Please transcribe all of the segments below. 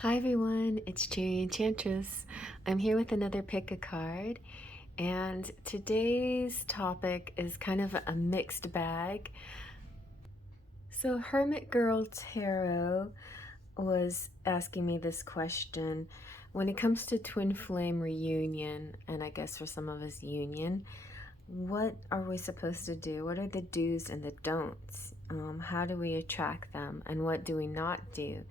Hi everyone, it's Enchantress. I'm here with another pick a card, and today's topic is kind of a mixed bag. So, Hermit Girl Tarot was asking me this question. When it comes to twin flame reunion, and I guess for some of us union, what are we supposed to do? What are the do's and the don'ts? How do we attract them, and what do we not do?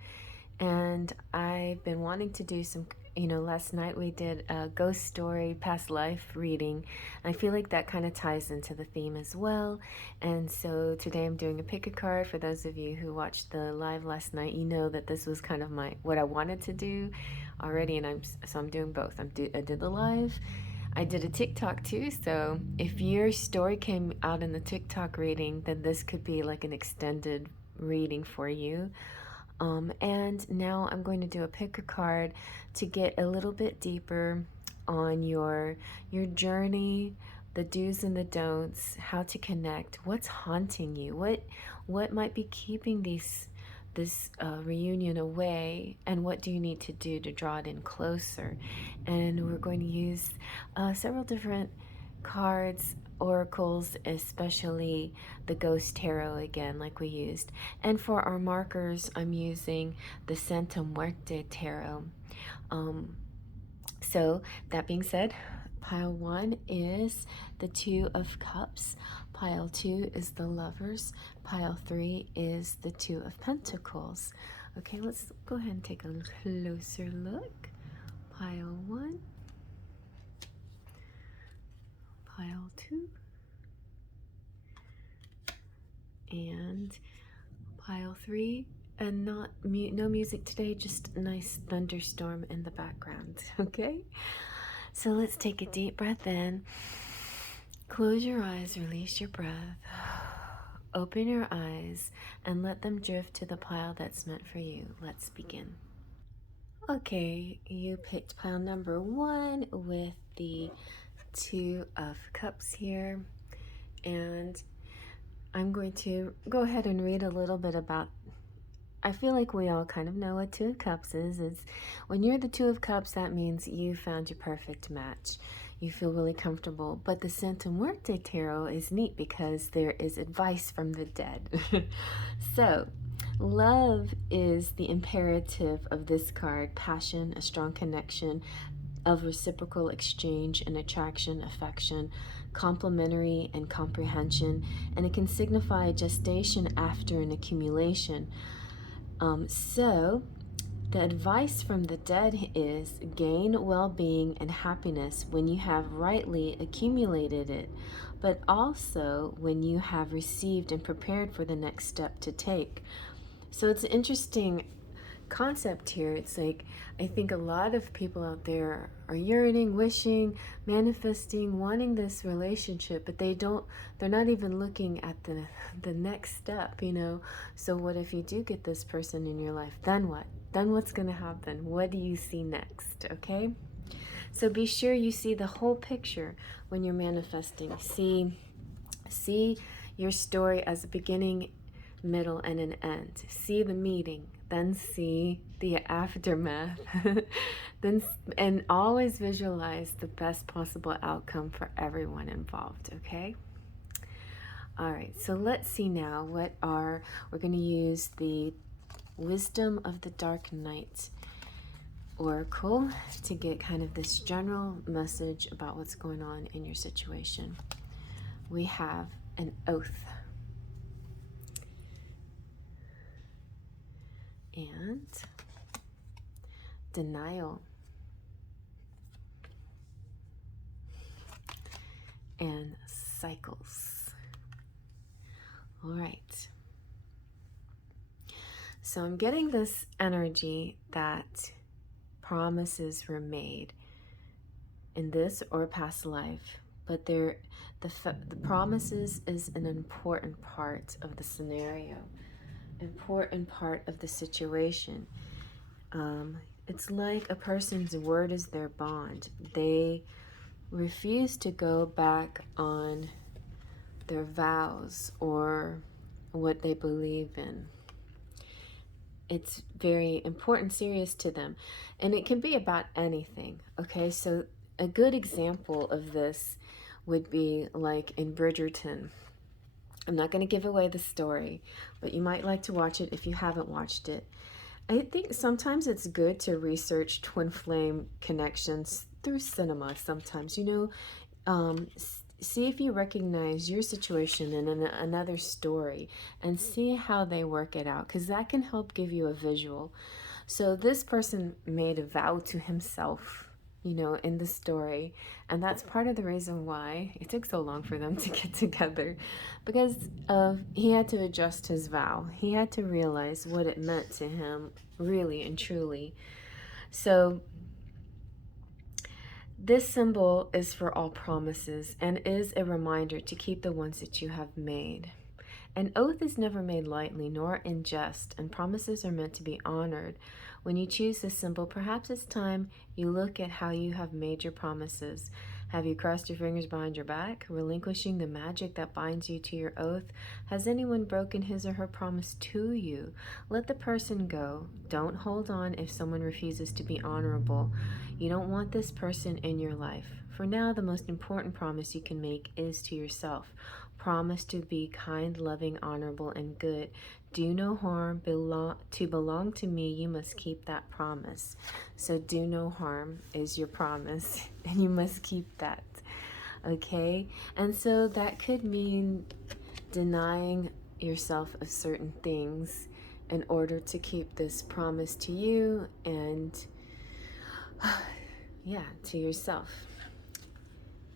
And I've been wanting to do some, last night we did a ghost story, past life reading. I feel like that kind of ties into the theme as well. And so today I'm doing a pick a card. For those of you who watched the live last night, you know that this was kind of what I wanted to do already, and I'm doing both. I did the live. I did a TikTok too, so if your story came out in the TikTok reading, then this could be like an extended reading for you. And now I'm going to do a pick a card to get a little bit deeper on your journey, the do's and the don'ts, how to connect, what's haunting you, what might be keeping this reunion away, and what do you need to do to draw it in closer. And we're going to use several different cards, oracles, especially the ghost tarot again, like we used. And for our markers, I'm using the Santa Muerte tarot. So that being said, pile 1 is the Two of Cups, pile 2 is the Lovers, pile 3 is the Two of Pentacles. Okay, let's go ahead and take a closer look. Pile 1, pile 2, and pile 3. And no music today, just a nice thunderstorm in the background. Okay, so let's take a deep breath in, close your eyes, release your breath, open your eyes, and let them drift to the pile that's meant for you. Let's begin. Okay, you picked pile number 1 with the Two of Cups here, and I'm going to go ahead and read a little bit about. I feel like we all kind of know what Two of Cups is. It's when you're the Two of Cups, that means you found your perfect match. You feel really comfortable. But the Santa Muerte Tarot is neat because there is advice from the dead. So, love is the imperative of this card. Passion, a strong connection of reciprocal exchange and attraction, affection, complementary and comprehension, and it can signify gestation after an accumulation. So, the advice from the dead is gain well-being and happiness when you have rightly accumulated it, but also when you have received and prepared for the next step to take. So it's an interesting concept here. It's like, I think a lot of people out there are yearning, wishing, manifesting, wanting this relationship, but they're not even looking at the next step, So what if you do get this person in your life? Then what? Then what's going to happen? What do you see next? Okay? So be sure you see the whole picture when you're manifesting. See your story as a beginning, middle, and an end. See the meeting, then see the aftermath. And always visualize the best possible outcome for everyone involved, okay? All right, so let's see now we're going to use the Wisdom of the Dark Knight Oracle to get kind of this general message about what's going on in your situation. We have an oath. And denial. And cycles. All right. So I'm getting this energy that promises were made in this or past life, but the promises is an important part of the scenario, important part of the situation. It's like a person's word is their bond. They refuse to go back on their vows or what they believe in. it's very important, serious to them. And it can be about anything. Okay, so a good example of this would be like in Bridgerton. I'm not going to give away the story, but you might like to watch it if you haven't watched it. I think sometimes it's good to research twin flame connections through cinema sometimes. See if you recognize your situation in another story and see how they work it out, because that can help give you a visual. So this person made a vow to himself, in the story, and that's part of the reason why it took so long for them to get together, because he had to adjust his vow. He had to realize what it meant to him, really and truly. So this symbol is for all promises and is a reminder to keep the ones that you have made. An oath is never made lightly nor in jest, and promises are meant to be honored. When you choose this symbol, perhaps it's time you look at how you have made your promises. Have you crossed your fingers behind your back, relinquishing the magic that binds you to your oath? Has anyone broken his or her promise to you? Let the person go. Don't hold on if someone refuses to be honorable. You don't want this person in your life. For now, the most important promise you can make is to yourself. Promise to be kind, loving, honorable, and good. Do no harm. To belong to me, you must keep that promise. So do no harm is your promise, and you must keep that. Okay? And so that could mean denying yourself of certain things in order to keep this promise to you and, yeah, to yourself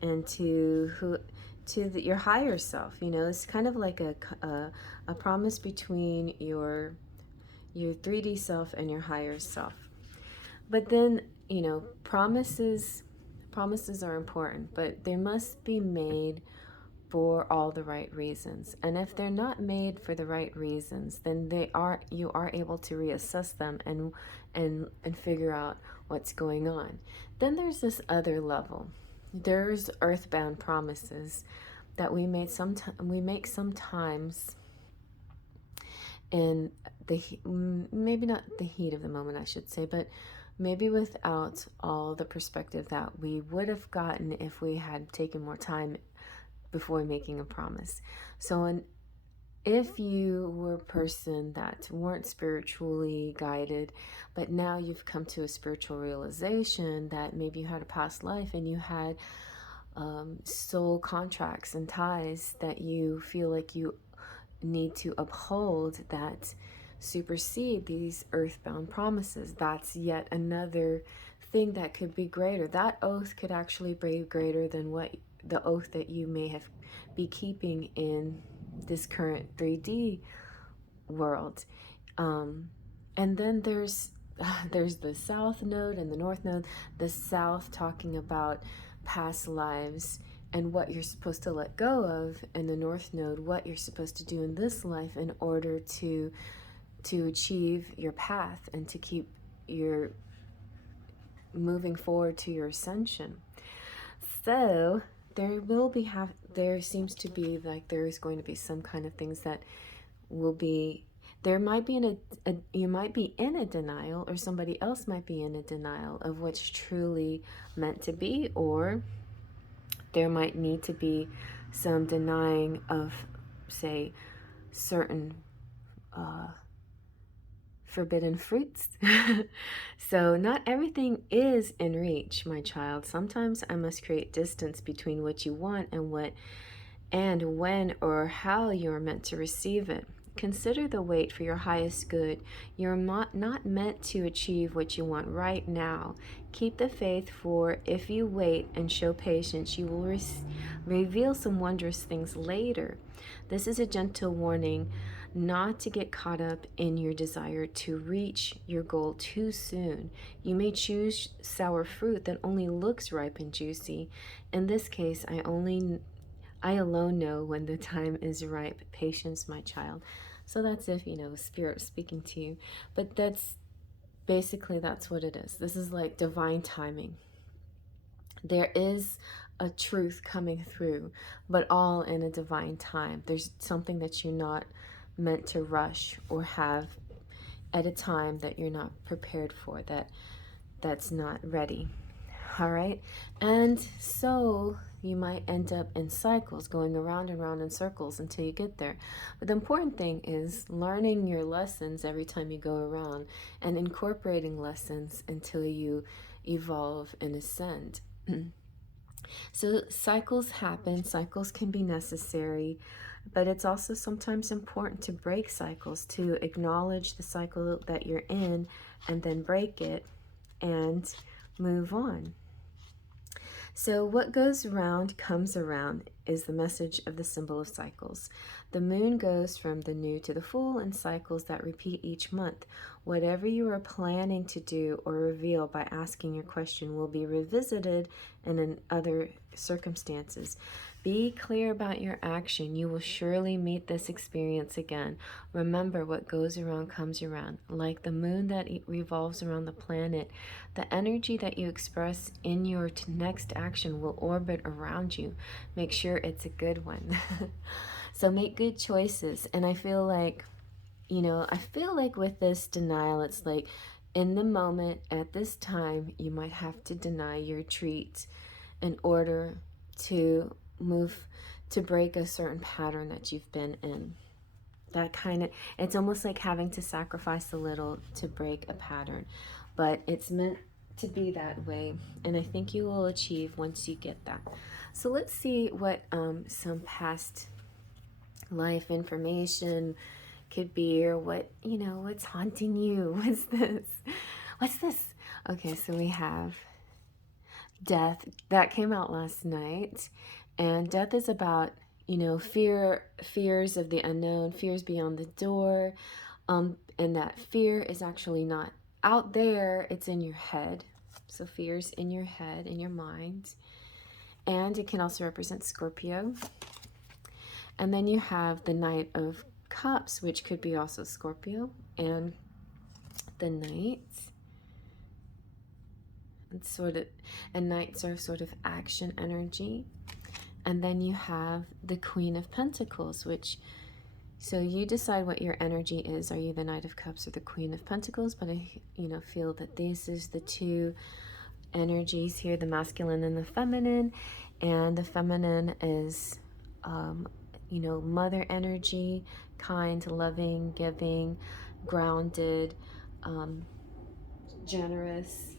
and to your higher self. It's kind of like a promise between your 3D self and your higher self. But then, promises are important, but they must be made for all the right reasons. And if they're not made for the right reasons, then you are able to reassess them and figure out what's going on. Then there's this other level. There's earthbound promises that we make sometimes in maybe not the heat of the moment, I should say, but maybe without all the perspective that we would have gotten if we had taken more time before making a promise. So if you were a person that weren't spiritually guided, but now you've come to a spiritual realization that maybe you had a past life and you had soul contracts and ties that you feel like you need to uphold that supersede these earthbound promises, that's yet another thing that could be greater. That oath could actually be greater than what the oath that you may have be keeping in this current 3D world. And then there's the south node and the north node. The south talking about past lives and what you're supposed to let go of, and the north node what you're supposed to do in this life in order to achieve your path and to keep your moving forward to your ascension. So there seems to be like there is going to be some kind of things that will be, there might be you might be in a denial, or somebody else might be in a denial of what's truly meant to be, or there might need to be some denying of, say, certain forbidden fruits. So not everything is in reach, my child. Sometimes I must create distance between what you want and when or how you are meant to receive it. Consider the wait for your highest good. You're not meant to achieve what you want right now. Keep the faith, for if you wait and show patience, you will reveal some wondrous things later. This is a gentle warning not to get caught up in your desire to reach your goal too soon. You may choose sour fruit that only looks ripe and juicy. In this case, I alone know when the time is ripe. Patience, my child. So that's if, Spirit speaking to you. But that's what it is. This is like divine timing. There is a truth coming through, but all in a divine time. There's something that you're not meant to rush or have at a time that you're not prepared for, that's not ready. All right. And so you might end up in cycles, going around and around in circles until you get there. But the important thing is learning your lessons every time you go around and incorporating lessons until you evolve and ascend. So cycles happen, cycles can be necessary, but it's also sometimes important to break cycles, to acknowledge the cycle that you're in and then break it and move on. So what goes around comes around is the message of the symbol of cycles. The moon goes from the new to the full in cycles that repeat each month. Whatever you are planning to do or reveal by asking your question will be revisited in other circumstances. Be clear about your action. You will surely meet this experience again. Remember, what goes around comes around. Like the moon that revolves around the planet, the energy that you express in your next action will orbit around you. Make sure it's a good one. So make good choices. And I feel like, with this denial, it's like in the moment, at this time, you might have to deny your treat in order to move, to break a certain pattern that you've been in. That kind of, it's almost like having to sacrifice a little to break a pattern, but it's meant to be that way, and I think you will achieve once you get that. So let's see what some past life information could be, or what, what's haunting you. What's this? Okay, so we have death. That came out last night, and death is about, fears of the unknown, fears beyond the door, and that fear is actually not out there, it's in your head. So fears in your head, in your mind. And it can also represent Scorpio. And then you have the Knight of Cups, which could be also Scorpio. And the Knights, Knights are sort of action energy. And then you have the Queen of Pentacles, so you decide what your energy is. Are you the Knight of Cups or the Queen of Pentacles? But I, feel that this is the two energies here, the masculine and the feminine. And the feminine is, mother energy, kind, loving, giving, grounded, generous,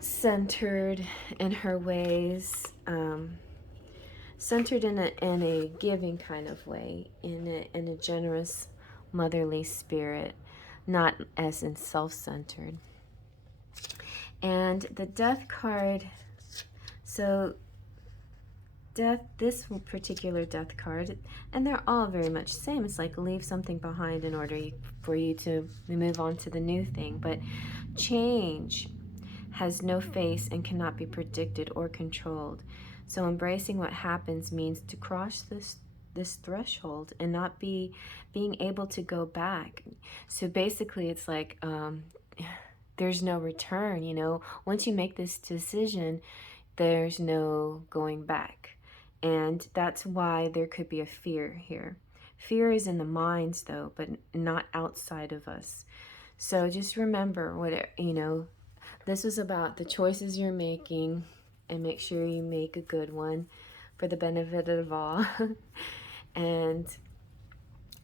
centered in her ways, centered in a giving kind of way, in a generous, motherly spirit, not as in self-centered. And the Death card, so death, this particular Death card, and they're all very much the same. It's like leave something behind in order for you to move on to the new thing. But change has no face and cannot be predicted or controlled. So embracing what happens means to cross this threshold and not being able to go back. So basically it's like there's no return, once you make this decision, there's no going back. And that's why there could be a fear here. Fear is in the minds though, but not outside of us. So just remember this is about the choices you're making, and make sure you make a good one for the benefit of all. And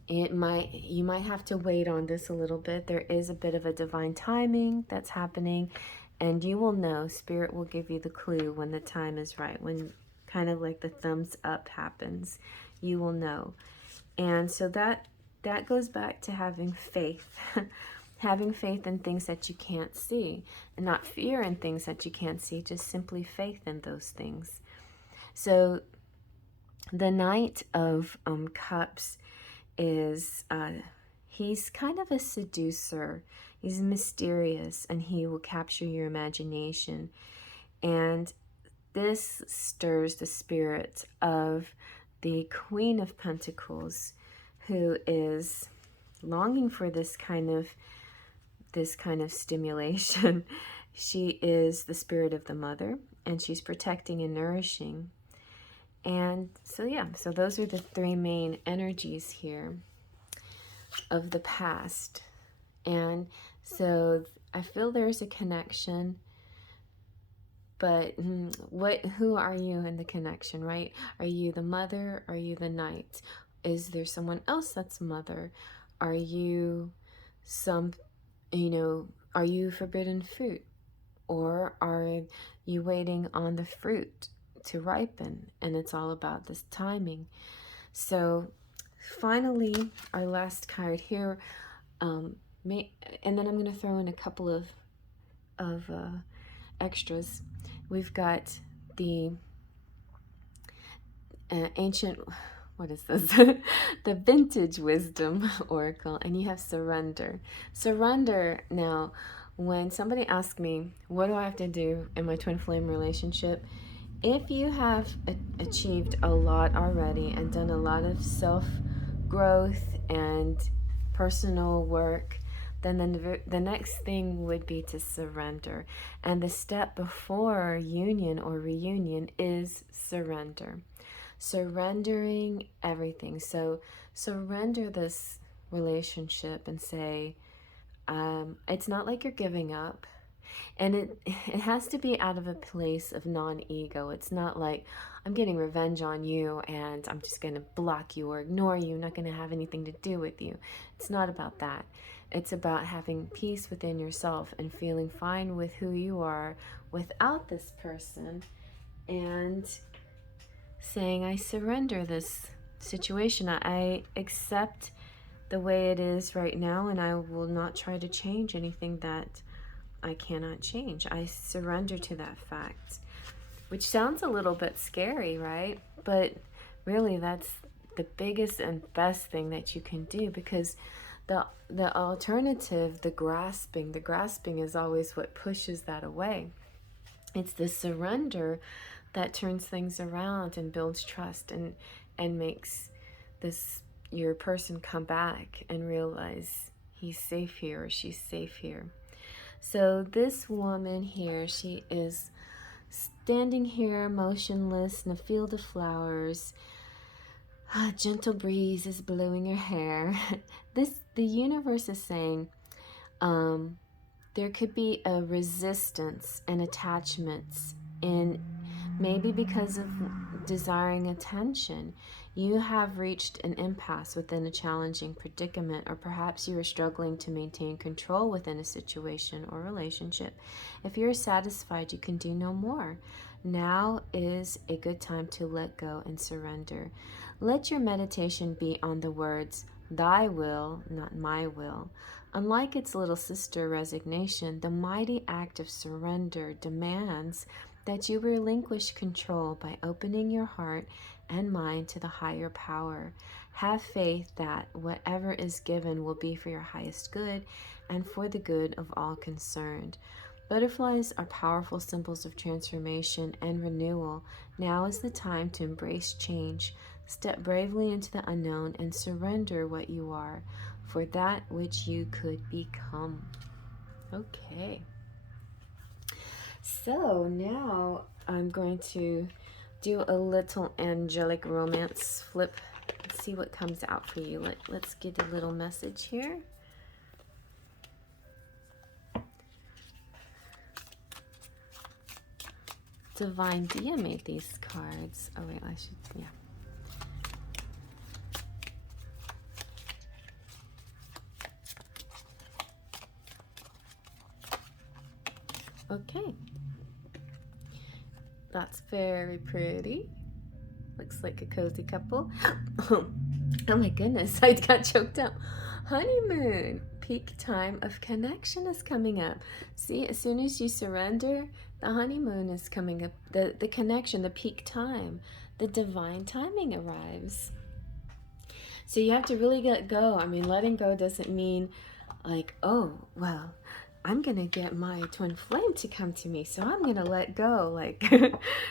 you might have to wait on this a little bit. There is a bit of a divine timing that's happening, and you will know. Spirit will give you the clue when the time is right, when kind of like the thumbs up happens. You will know. And so that goes back to having faith. Having faith in things that you can't see, and not fear in things that you can't see, just simply faith in those things. So the Knight of Cups is, he's kind of a seducer. He's mysterious, and he will capture your imagination. And this stirs the spirit of the Queen of Pentacles, who is longing for this kind of stimulation. She is the spirit of the mother, and she's protecting and nourishing. And so those are the three main energies here of the past. And so I feel there's a connection, but who are you in the connection, right? Are you the mother? Are you the knight? Is there someone else that's mother? Are you are you forbidden fruit? Or are you waiting on the fruit to ripen? And it's all about this timing. So finally, our last card here, and then I'm going to throw in a couple of extras. We've got the ancient, what is this? The vintage wisdom oracle, and you have surrender. Surrender. Now, when somebody asks me, what do I have to do in my twin flame relationship? If you have achieved a lot already and done a lot of self-growth and personal work, then the next thing would be to surrender. And the step before union or reunion is surrender. Surrendering everything. So surrender this relationship and say, it's not like you're giving up. And it has to be out of a place of non-ego. It's not like I'm getting revenge on you and I'm just going to block you or ignore you, not going to have anything to do with you. It's not about that. It's about having peace within yourself and feeling fine with who you are without this person, and saying, I surrender this situation. I accept the way it is right now, and I will not try to change anything that I cannot change. I surrender to that fact, which sounds a little bit scary, right? But really, that's the biggest and best thing that you can do, because the alternative, the grasping is always what pushes that away. It's the surrender that turns things around and builds trust and makes your person come back and realize he's safe here or she's safe here. So this woman here, she is standing here motionless in a field of flowers. A gentle breeze is blowing her hair. The universe is saying there could be a resistance and attachments in, maybe because of desiring attention. You have reached an impasse within a challenging predicament, or perhaps you are struggling to maintain control within a situation or relationship. If you're satisfied, you can do no more. Now is a good time to let go and surrender. Let your meditation be on the words, thy will, not my will. Unlike its little sister, resignation, the mighty act of surrender demands that you relinquish control by opening your heart and mind to the higher power. Have faith that whatever is given will be for your highest good and for the good of all concerned. Butterflies are powerful symbols of transformation and renewal. Now is the time to embrace change. Step bravely into the unknown and surrender what you are for that which you could become. Okay. So now I'm going to do a little angelic romance flip. Let's see what comes out for you. Let's get a little message here. Divine Dia made these cards. Oh wait, yeah. Okay. That's very pretty. Looks like a cozy couple. Oh my goodness, I got choked up. Honeymoon. Peak time of connection is coming up. See, as soon as you surrender, the honeymoon is coming up. The connection, the peak time, the divine timing arrives. So you have to really let go. I mean, letting go doesn't mean like, oh, well, I'm going to get my twin flame to come to me, so I'm going to let go. Like,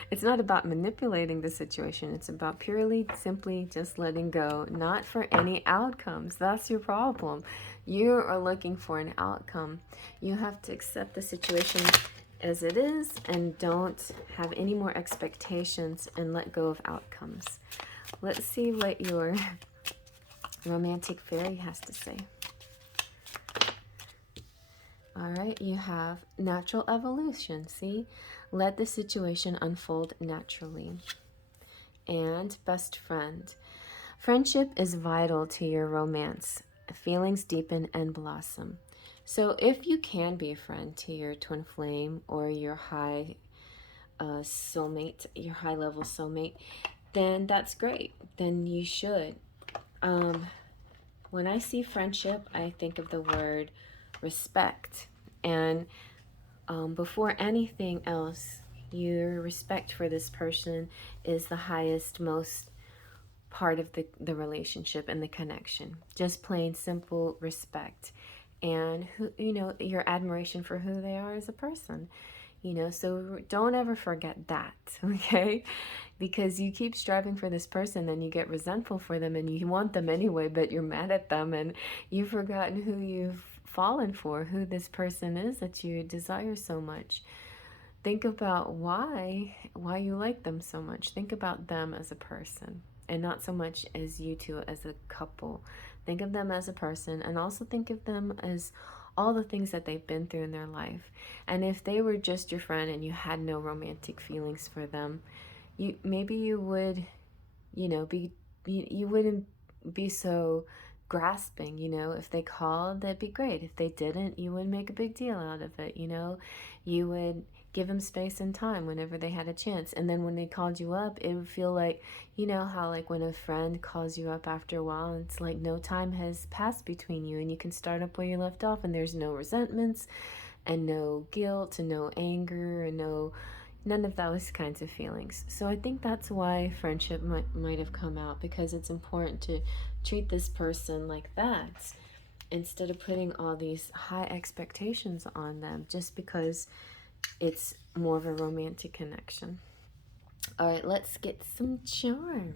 it's not about manipulating the situation. It's about purely, simply just letting go, not for any outcomes. That's your problem. You are looking for an outcome. You have to accept the situation as it is and don't have any more expectations and let go of outcomes. Let's see what your romantic fairy has to say. All right, you have natural evolution. See, let the situation unfold naturally. And best friend. Friendship is vital to your romance. Feelings deepen and blossom. So if you can be a friend to your twin flame or your high soulmate, your high level soulmate, then that's great. Then you should. When I see friendship, I think of the word respect. And before anything else, your respect for this person is the highest, most part of the relationship and the connection. Just plain simple respect. And who, your admiration for who they are as a person. So don't ever forget that, okay? Because you keep striving for this person, then you get resentful for them and you want them anyway, but you're mad at them and you've forgotten who you've fallen for, who this person is that you desire so much. Think about why you like them so much. Think about them as a person and not so much as you two as a couple. Think of them as a person, and also think of them as all the things that they've been through in their life. And if they were just your friend and you had no romantic feelings for them, you would, you wouldn't be so grasping. If they called, that'd be great. If they didn't, you wouldn't make a big deal out of it. You would give them space and time whenever they had a chance. And then when they called you up, it would feel like, how like when a friend calls you up after a while, it's like no time has passed between you and you can start up where you left off, and there's no resentments and no guilt and no anger and none of those kinds of feelings. So I think that's why friendship might have come out, because it's important to treat this person like that instead of putting all these high expectations on them just because it's more of a romantic connection. All right, let's get some charms.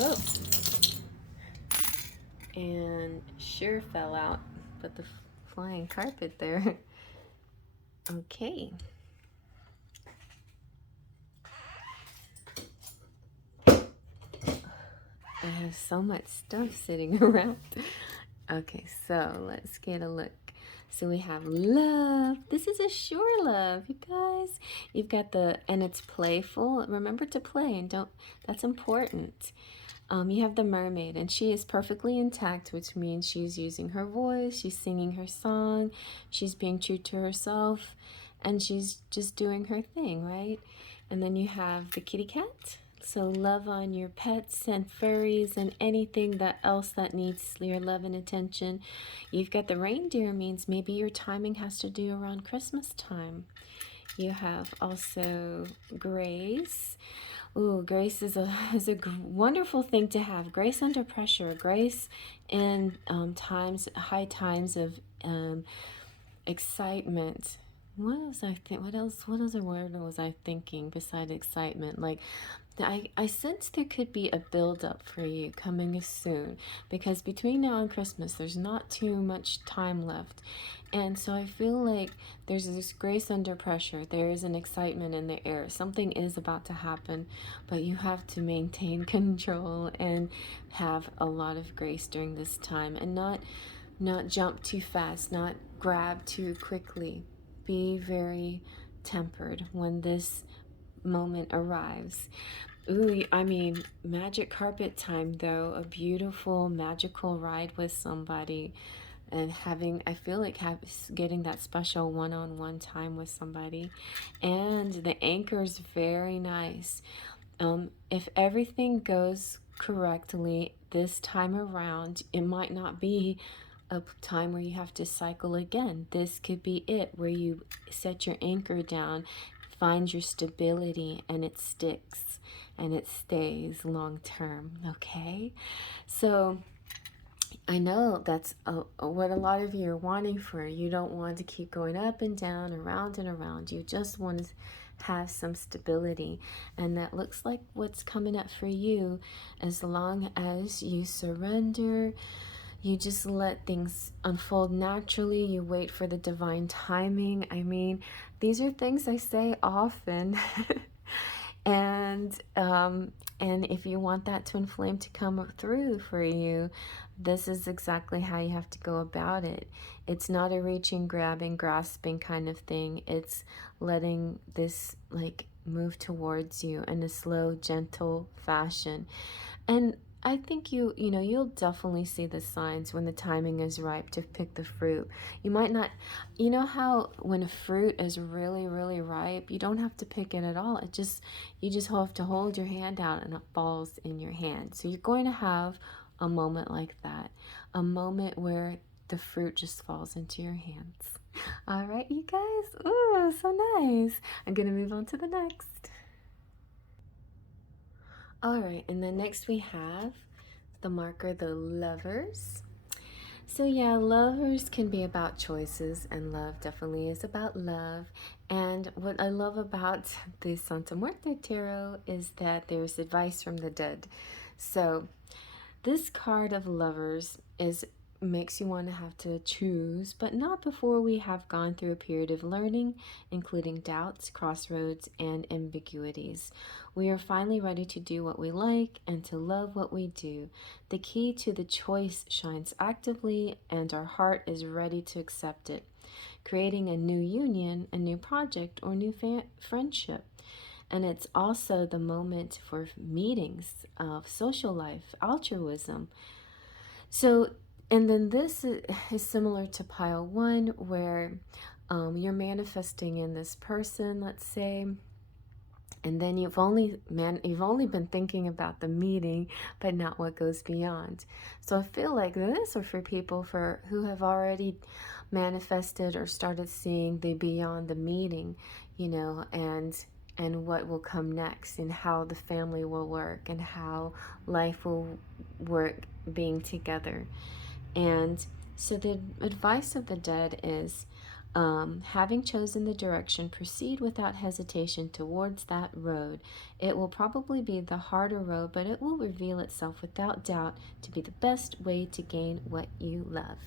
Oh, and sure fell out, but the flying carpet there. Okay. I have so much stuff sitting around. Okay, so let's get a look. So we have love. This is a sure love, you guys. You've got and it's playful. Remember to play and that's important. You have the mermaid, and she is perfectly intact, which means she's using her voice, she's singing her song, she's being true to herself, and she's just doing her thing, right? And then you have the kitty cat. So love on your pets and furries and anything else that needs your love and attention. You've got the reindeer, means maybe your timing has to do around Christmas time. You have also grace. Ooh, grace is a wonderful thing to have. Grace under pressure. Grace in high times of excitement. What else I think? What other word was I thinking besides excitement? Like, I sense there could be a build-up for you coming soon, because between now and Christmas, there's not too much time left. And so I feel like there's this grace under pressure. There is an excitement in the air. Something is about to happen, but you have to maintain control and have a lot of grace during this time, and not jump too fast, not grab too quickly. Be very tempered when this moment arrives. Ooh, I mean, magic carpet time though, a beautiful magical ride with somebody, and I feel like getting that special one-on-one time with somebody. And the anchor is very nice. If everything goes correctly this time around, it might not be a time where you have to cycle again. This could be it, where you set your anchor down, find your stability, and it sticks and it stays long term. Okay, so I know that's what a lot of you are wanting for. You don't want to keep going up and down, around and around. You just want to have some stability, and that looks like what's coming up for you, as long as you surrender You just let things unfold naturally. You wait for the divine timing. I mean, these are things I say often. and and if you want that twin flame to come through for you, this is exactly how you have to go about it. It's not a reaching, grabbing, grasping kind of thing. It's letting this like move towards you in a slow, gentle fashion. And I think you'll definitely see the signs when the timing is ripe to pick the fruit. You might not, you know how when a fruit is really, really ripe, you don't have to pick it at all. You just have to hold your hand out and it falls in your hand. So you're going to have a moment like that, a moment where the fruit just falls into your hands. All right, you guys. Ooh, so nice. I'm going to move on to the next. All right, and then next we have the marker, the Lovers. So yeah, lovers can be about choices, and love definitely is about love. And what I love about the Santa Muerte Tarot is that there's advice from the dead. So this card of Lovers makes you want to have to choose, but not before we have gone through a period of learning, including doubts, crossroads, and ambiguities. We are finally ready to do what we like and to love what we do. The key to the choice shines actively, and our heart is ready to accept it, creating a new union, a new project, or new friendship. And it's also the moment for meetings of social life, altruism. So, and then this is similar to pile one, where you're manifesting in this person, let's say, and then you've only been thinking about the meeting, but not what goes beyond. So I feel like this are for people who have already manifested or started seeing the beyond the meeting, and what will come next, and how the family will work, and how life will work being together. And so the advice of the dead is, having chosen the direction, proceed without hesitation towards that road. It will probably be the harder road, but it will reveal itself without doubt to be the best way to gain what you love.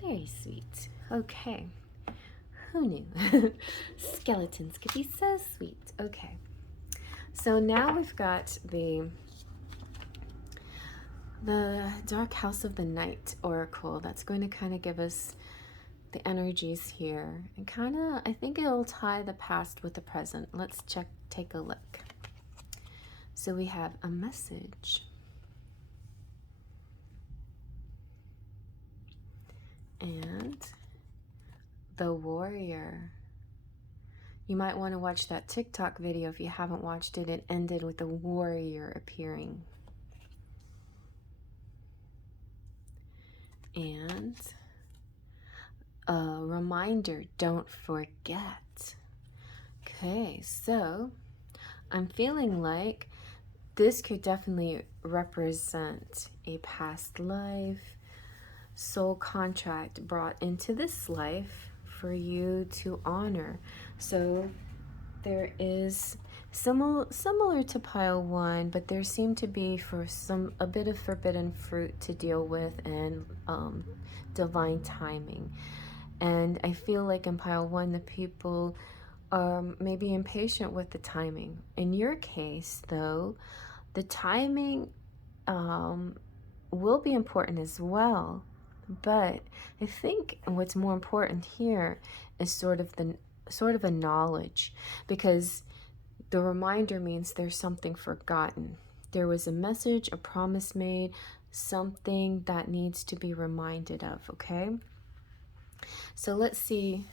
Very sweet. Okay. Who knew? Skeletons could be so sweet. Okay. So now we've got the Dark House of the Night Oracle. That's going to kind of give us the energies here, and I think it'll tie the past with the present. Let's take a look. So we have a message, and the Warrior. You might want to watch that TikTok video if you haven't watched it. It ended with the Warrior appearing. And a reminder, don't forget. Okay, so I'm feeling like this could definitely represent a past life, soul contract brought into this life for you to honor. So there is similar to pile one, but there seemed to be a bit of forbidden fruit to deal with, and divine timing. And I feel like in pile one, the people are maybe impatient with the timing. In your case, though, the timing will be important as well. But I think what's more important here is sort of a knowledge, because the reminder means there's something forgotten. There was a message, a promise made, something that needs to be reminded of, okay? So let's see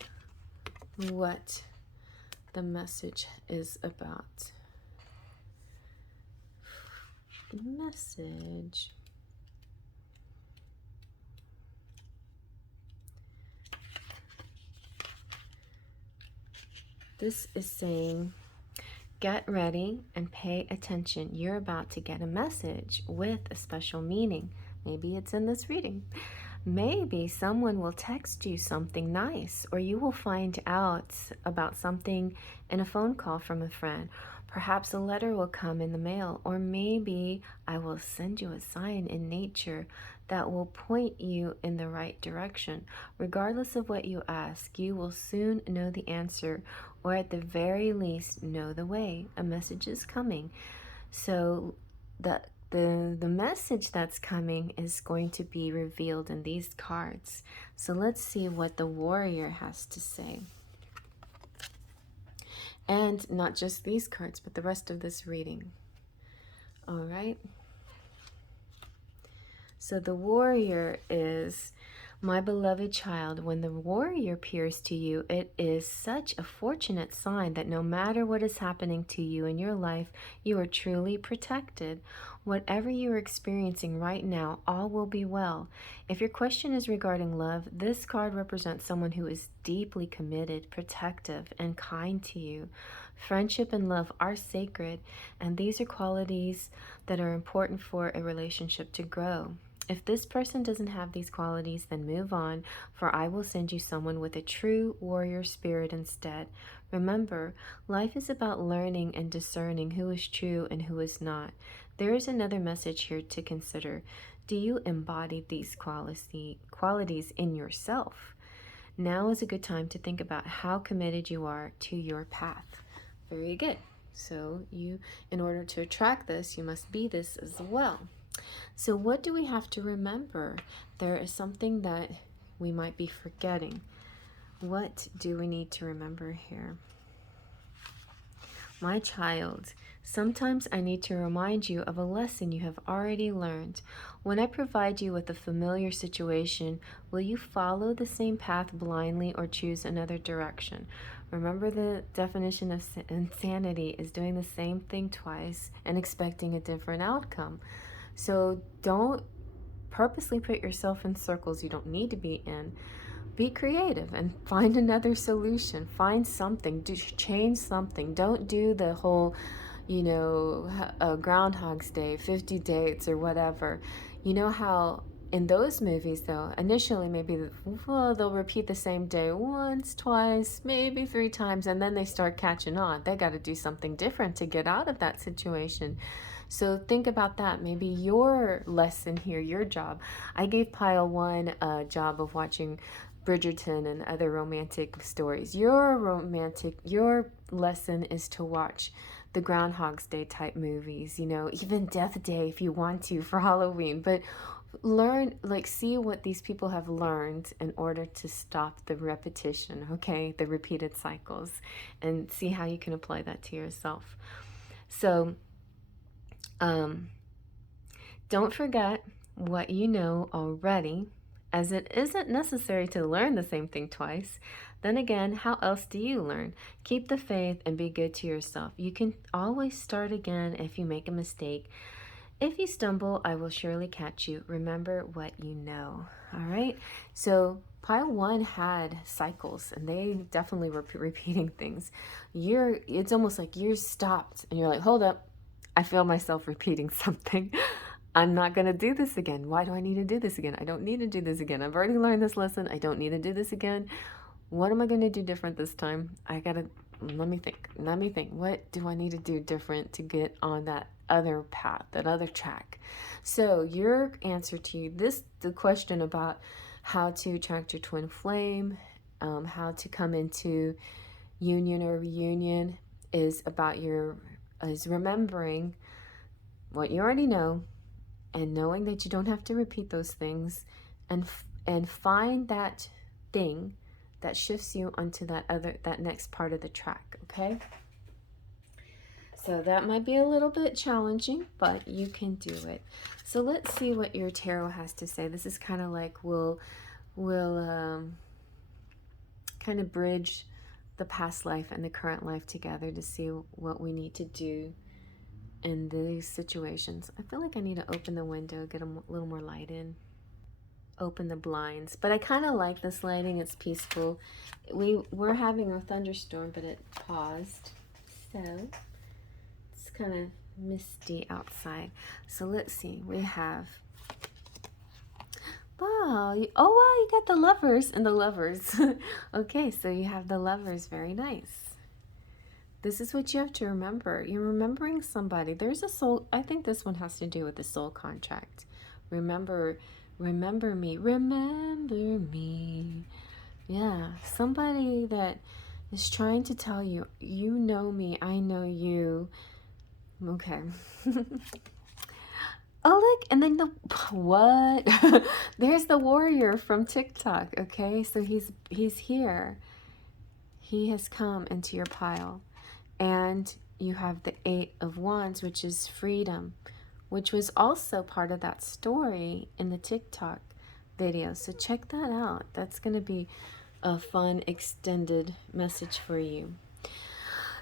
what the message is about. The message. This is saying, get ready and pay attention. You're about to get a message with a special meaning. Maybe it's in this reading. Maybe someone will text you something nice, or you will find out about something in a phone call from a friend. Perhaps a letter will come in the mail, or maybe I will send you a sign in nature that will point you in the right direction. Regardless of what you ask, you will soon know the answer, or at the very least know the way. A message is coming. So the message that's coming is going to be revealed in these cards. So let's see what the warrior has to say. And not just these cards, but the rest of this reading. All right. So the warrior is, my beloved child, when the warrior appears to you, it is such a fortunate sign that no matter what is happening to you in your life, you are truly protected. Whatever you are experiencing right now, all will be well. If your question is regarding love, this card represents someone who is deeply committed, protective, and kind to you. Friendship and love are sacred, and these are qualities that are important for a relationship to grow. If this person doesn't have these qualities, then move on, for I will send you someone with a true warrior spirit instead. Remember, life is about learning and discerning who is true and who is not. There is another message here to consider. Do you embody these qualities in yourself? Now is a good time to think about how committed you are to your path. Very good. So in order to attract this, you must be this as well. So what do we have to remember? There is something that we might be forgetting. What do we need to remember here? My child, sometimes I need to remind you of a lesson you have already learned. When I provide you with a familiar situation, will you follow the same path blindly or choose another direction? Remember, the definition of insanity is doing the same thing twice and expecting a different outcome. So don't purposely put yourself in circles you don't need to be in. Be creative and find another solution. Find something. Change something. Don't do the whole, Groundhog's Day, 50 dates or whatever. You know how in those movies, though, initially maybe they'll repeat the same day once, twice, maybe 3 times, and then they start catching on. They got to do something different to get out of that situation. So think about that. Maybe your lesson here, your job. I gave Pile 1 a job of watching Bridgerton and other romantic stories. Your lesson is to watch the Groundhog's Day type movies, even Death Day if you want to for Halloween. But learn, see what these people have learned in order to stop the repetition, okay? The repeated cycles, and see how you can apply that to yourself. So, don't forget what you know already, as it isn't necessary to learn the same thing twice. Then again, how else do you learn? Keep the faith and be good to yourself. You can always start again if you make a mistake. If you stumble, I will surely catch you. Remember what you know. All right? So Pile 1 had cycles, and they definitely were repeating things. It's almost like you're stopped, and you're like, hold up. I feel myself repeating something. I'm not going to do this again. Why do I need to do this again? I don't need to do this again. I've already learned this lesson. I don't need to do this again. What am I going to do different this time? Let me think. What do I need to do different to get on that other path, that other track? So your answer to the question about how to attract your twin flame, how to come into union or reunion is remembering what you already know and knowing that you don't have to repeat those things, and find that thing that shifts you onto that next part of the track, okay? So that might be a little bit challenging, but you can do it. So let's see what your tarot has to say. This is kind of like we'll kind of bridge the past life and the current life together to see what we need to do in these situations. I feel like I need to open the window, get a little more light in. Open the blinds. But I kind of like this lighting. It's peaceful. We're having a thunderstorm, but it paused. So it's kind of misty outside. So let's see. We have... Wow. You got the Lovers and the Lovers. Okay, so you have the Lovers. Very nice. This is what you have to remember. You're remembering somebody. There's a soul. I think this one has to do with the soul contract. Remember Remember me. Remember me. Yeah, somebody that is trying to tell you, you know me, I know you. Okay. Oh, look, and then the, what? There's the warrior from TikTok, okay? So he's here. He has come into your pile. And you have the 8 of Wands, which is freedom, which was also part of that story in the TikTok video. So check that out. That's going to be a fun extended message for you.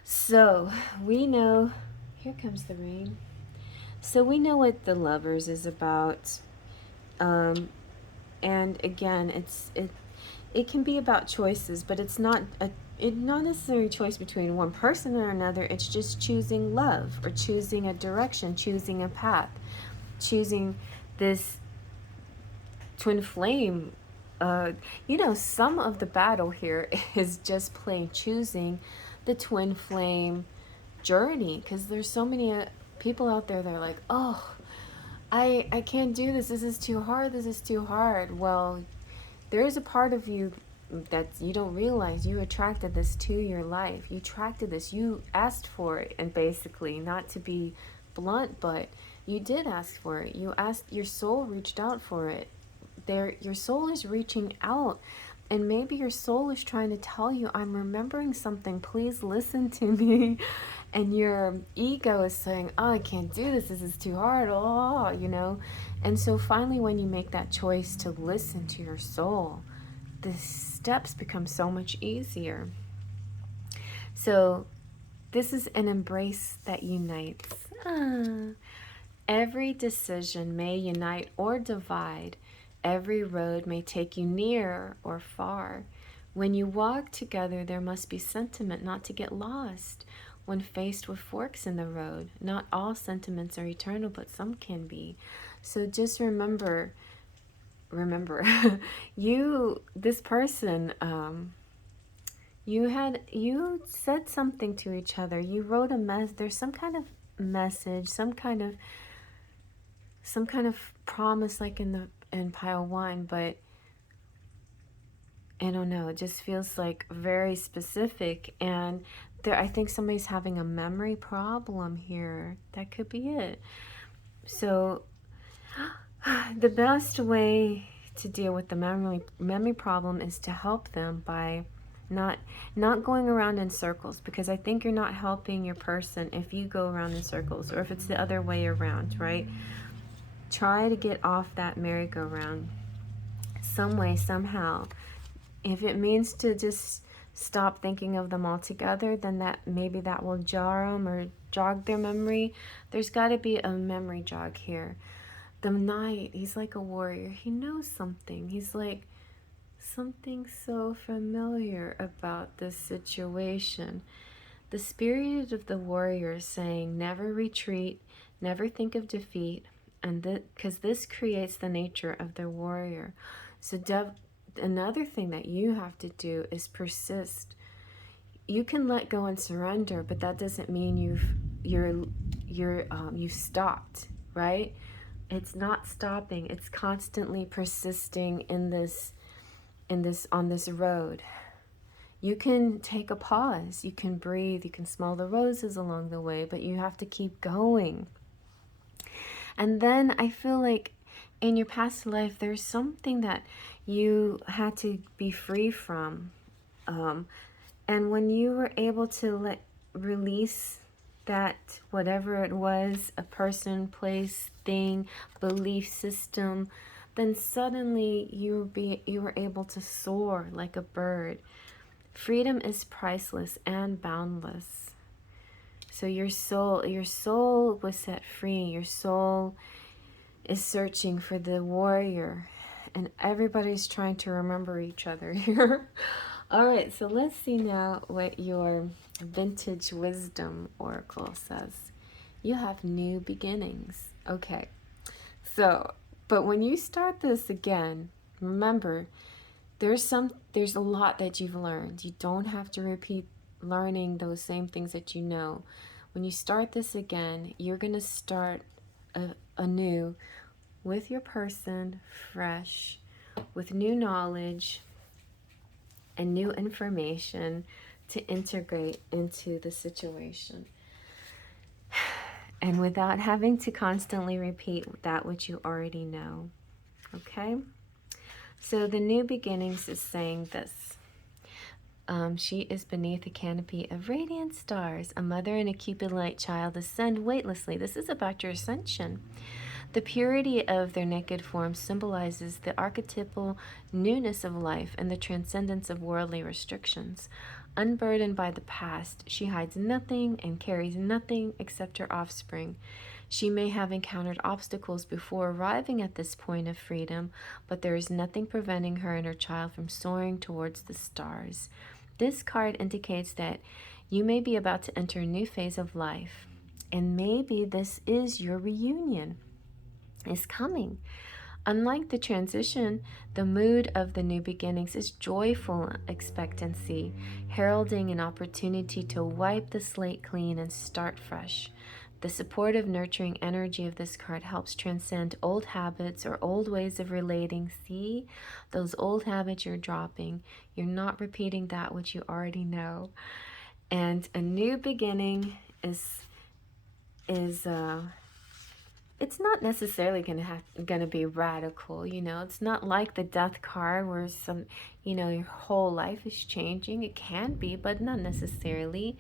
So we know, here comes the rain. So we know what the Lovers is about. And again, it can be about choices, but it's not not necessarily a choice between one person or another. It's just choosing love, or choosing a direction, choosing a path, choosing this twin flame. You know, some of the battle here is just plain choosing the twin flame journey, because there's so many people out there that are like, oh, I can't do this. This is too hard. This is too hard. Well, there is a part of you that you don't realize. You attracted this to your life. You attracted this. You asked for it, and basically, not to be blunt, but you did ask for it. You asked, your soul reached out for it. Your soul is reaching out, and maybe your soul is trying to tell you, I'm remembering something, please listen to me. And your ego is saying, oh, I can't do this, this is too hard, oh, you know. And so finally, when you make that choice to listen to your soul, the steps become so much easier. So this is an embrace that unites. Every decision may unite or divide. Every road may take you near or far. When you walk together, there must be sentiment not to get lost. When faced with forks in the road, not all sentiments are eternal, but some can be. So just remember, you, this person, you said something to each other. You wrote a there's some kind of message, some kind of promise, like in pile 1, but I don't know, it just feels like very specific. And I think somebody's having a memory problem here. That could be it. So the best way to deal with the memory problem is to help them by not going around in circles, because I think you're not helping your person if you go around in circles, or if it's the other way around, right? Try to get off that merry-go-round some way, somehow. If it means to just stop thinking of them altogether, then maybe that will jar them or jog their memory. There's got to be a memory jog here. The Knight, he's like a warrior. He knows something. He's like, something so familiar about this situation. The spirit of the warrior is saying, never retreat, never think of defeat, and because this creates the nature of the warrior. So another thing that you have to do is persist. You can let go and surrender, but that doesn't mean you've stopped, right? It's not stopping. It's constantly persisting on this road. You can take a pause. You can breathe. You can smell the roses along the way, but you have to keep going. And then I feel like in your past life, there's something that you had to be free from. And when you were able to release that, whatever it was, a person, place, thing, belief system, then suddenly you were able to soar like a bird. Freedom is priceless and boundless. So your soul was set free. Your soul is searching for the warrior, and everybody's trying to remember each other here. All right, so let's see now what your vintage wisdom oracle says. You have new beginnings. Okay, so, but when you start this again, remember, there's a lot that you've learned. You don't have to repeat learning those same things that you know. When you start this again, you're going to start anew with your person, fresh, with new knowledge and new information to integrate into the situation. And without having to constantly repeat that which you already know. Okay? So the new beginnings is saying this. She is beneath a canopy of radiant stars. A mother and a Cupid-like child ascend weightlessly. This is about your ascension. The purity of their naked form symbolizes the archetypal newness of life and the transcendence of worldly restrictions. Unburdened by the past, she hides nothing and carries nothing except her offspring. She may have encountered obstacles before arriving at this point of freedom, but there is nothing preventing her and her child from soaring towards the stars. This card indicates that you may be about to enter a new phase of life, and maybe this is your reunion is coming. Unlike the transition, the mood of the new beginnings is joyful expectancy, heralding an opportunity to wipe the slate clean and start fresh. The supportive, nurturing energy of this card helps transcend old habits or old ways of relating. See, those old habits you're dropping. You're not repeating that which you already know. And a new beginning is it's not necessarily gonna be radical, you know. It's not like the death card where your whole life is changing. It can be, but not necessarily.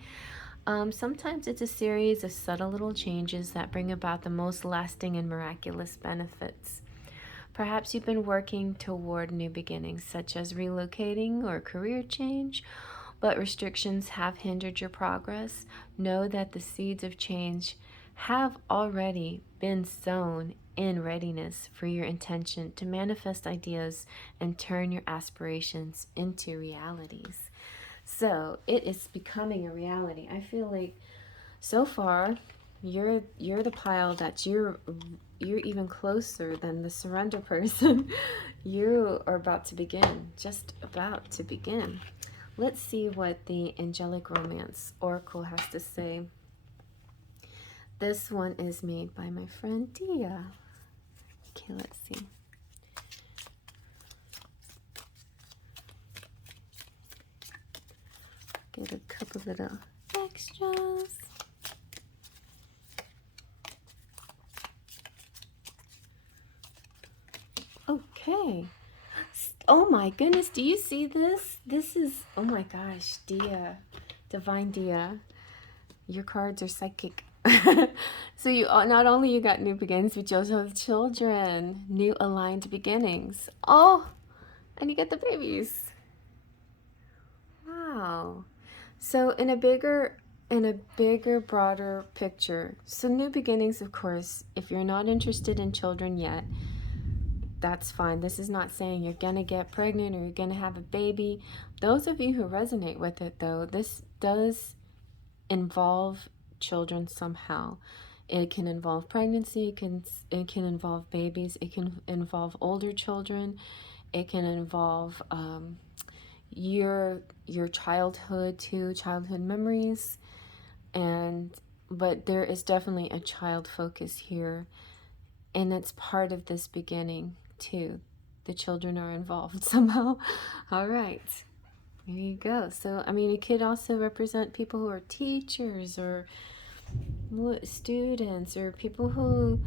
Sometimes it's a series of subtle little changes that bring about the most lasting and miraculous benefits. Perhaps you've been working toward new beginnings, such as relocating or career change, but restrictions have hindered your progress. Know that the seeds of change have already been sown in readiness for your intention to manifest ideas and turn your aspirations into realities. So it is becoming a reality. I feel like so far you're the pile that you're even closer than the surrender person. You are about to begin, just about to begin. Let's see what the Angelic Romance Oracle has to say. This one is made by my friend Dia. Okay, let's see. Get a couple little extras. Okay. Oh my goodness, do you see this? This is, oh my gosh, Dia. Divine Dia. Your cards are psychic. So you not only you got new beginnings, but you also have children. New aligned beginnings. Oh, and you get the babies. Wow. So in a bigger, broader picture, so new beginnings, of course, if you're not interested in children yet, that's fine. This is not saying you're gonna get pregnant or you're gonna have a baby. Those of you who resonate with it, though, this does involve children somehow. It can involve pregnancy, it can involve babies, it can involve older children, it can involve your childhood too, childhood memories, but there is definitely a child focus here, and it's part of this beginning too. The children are involved somehow. All right, there you go. So I mean, it could also represent people who are teachers or students or people who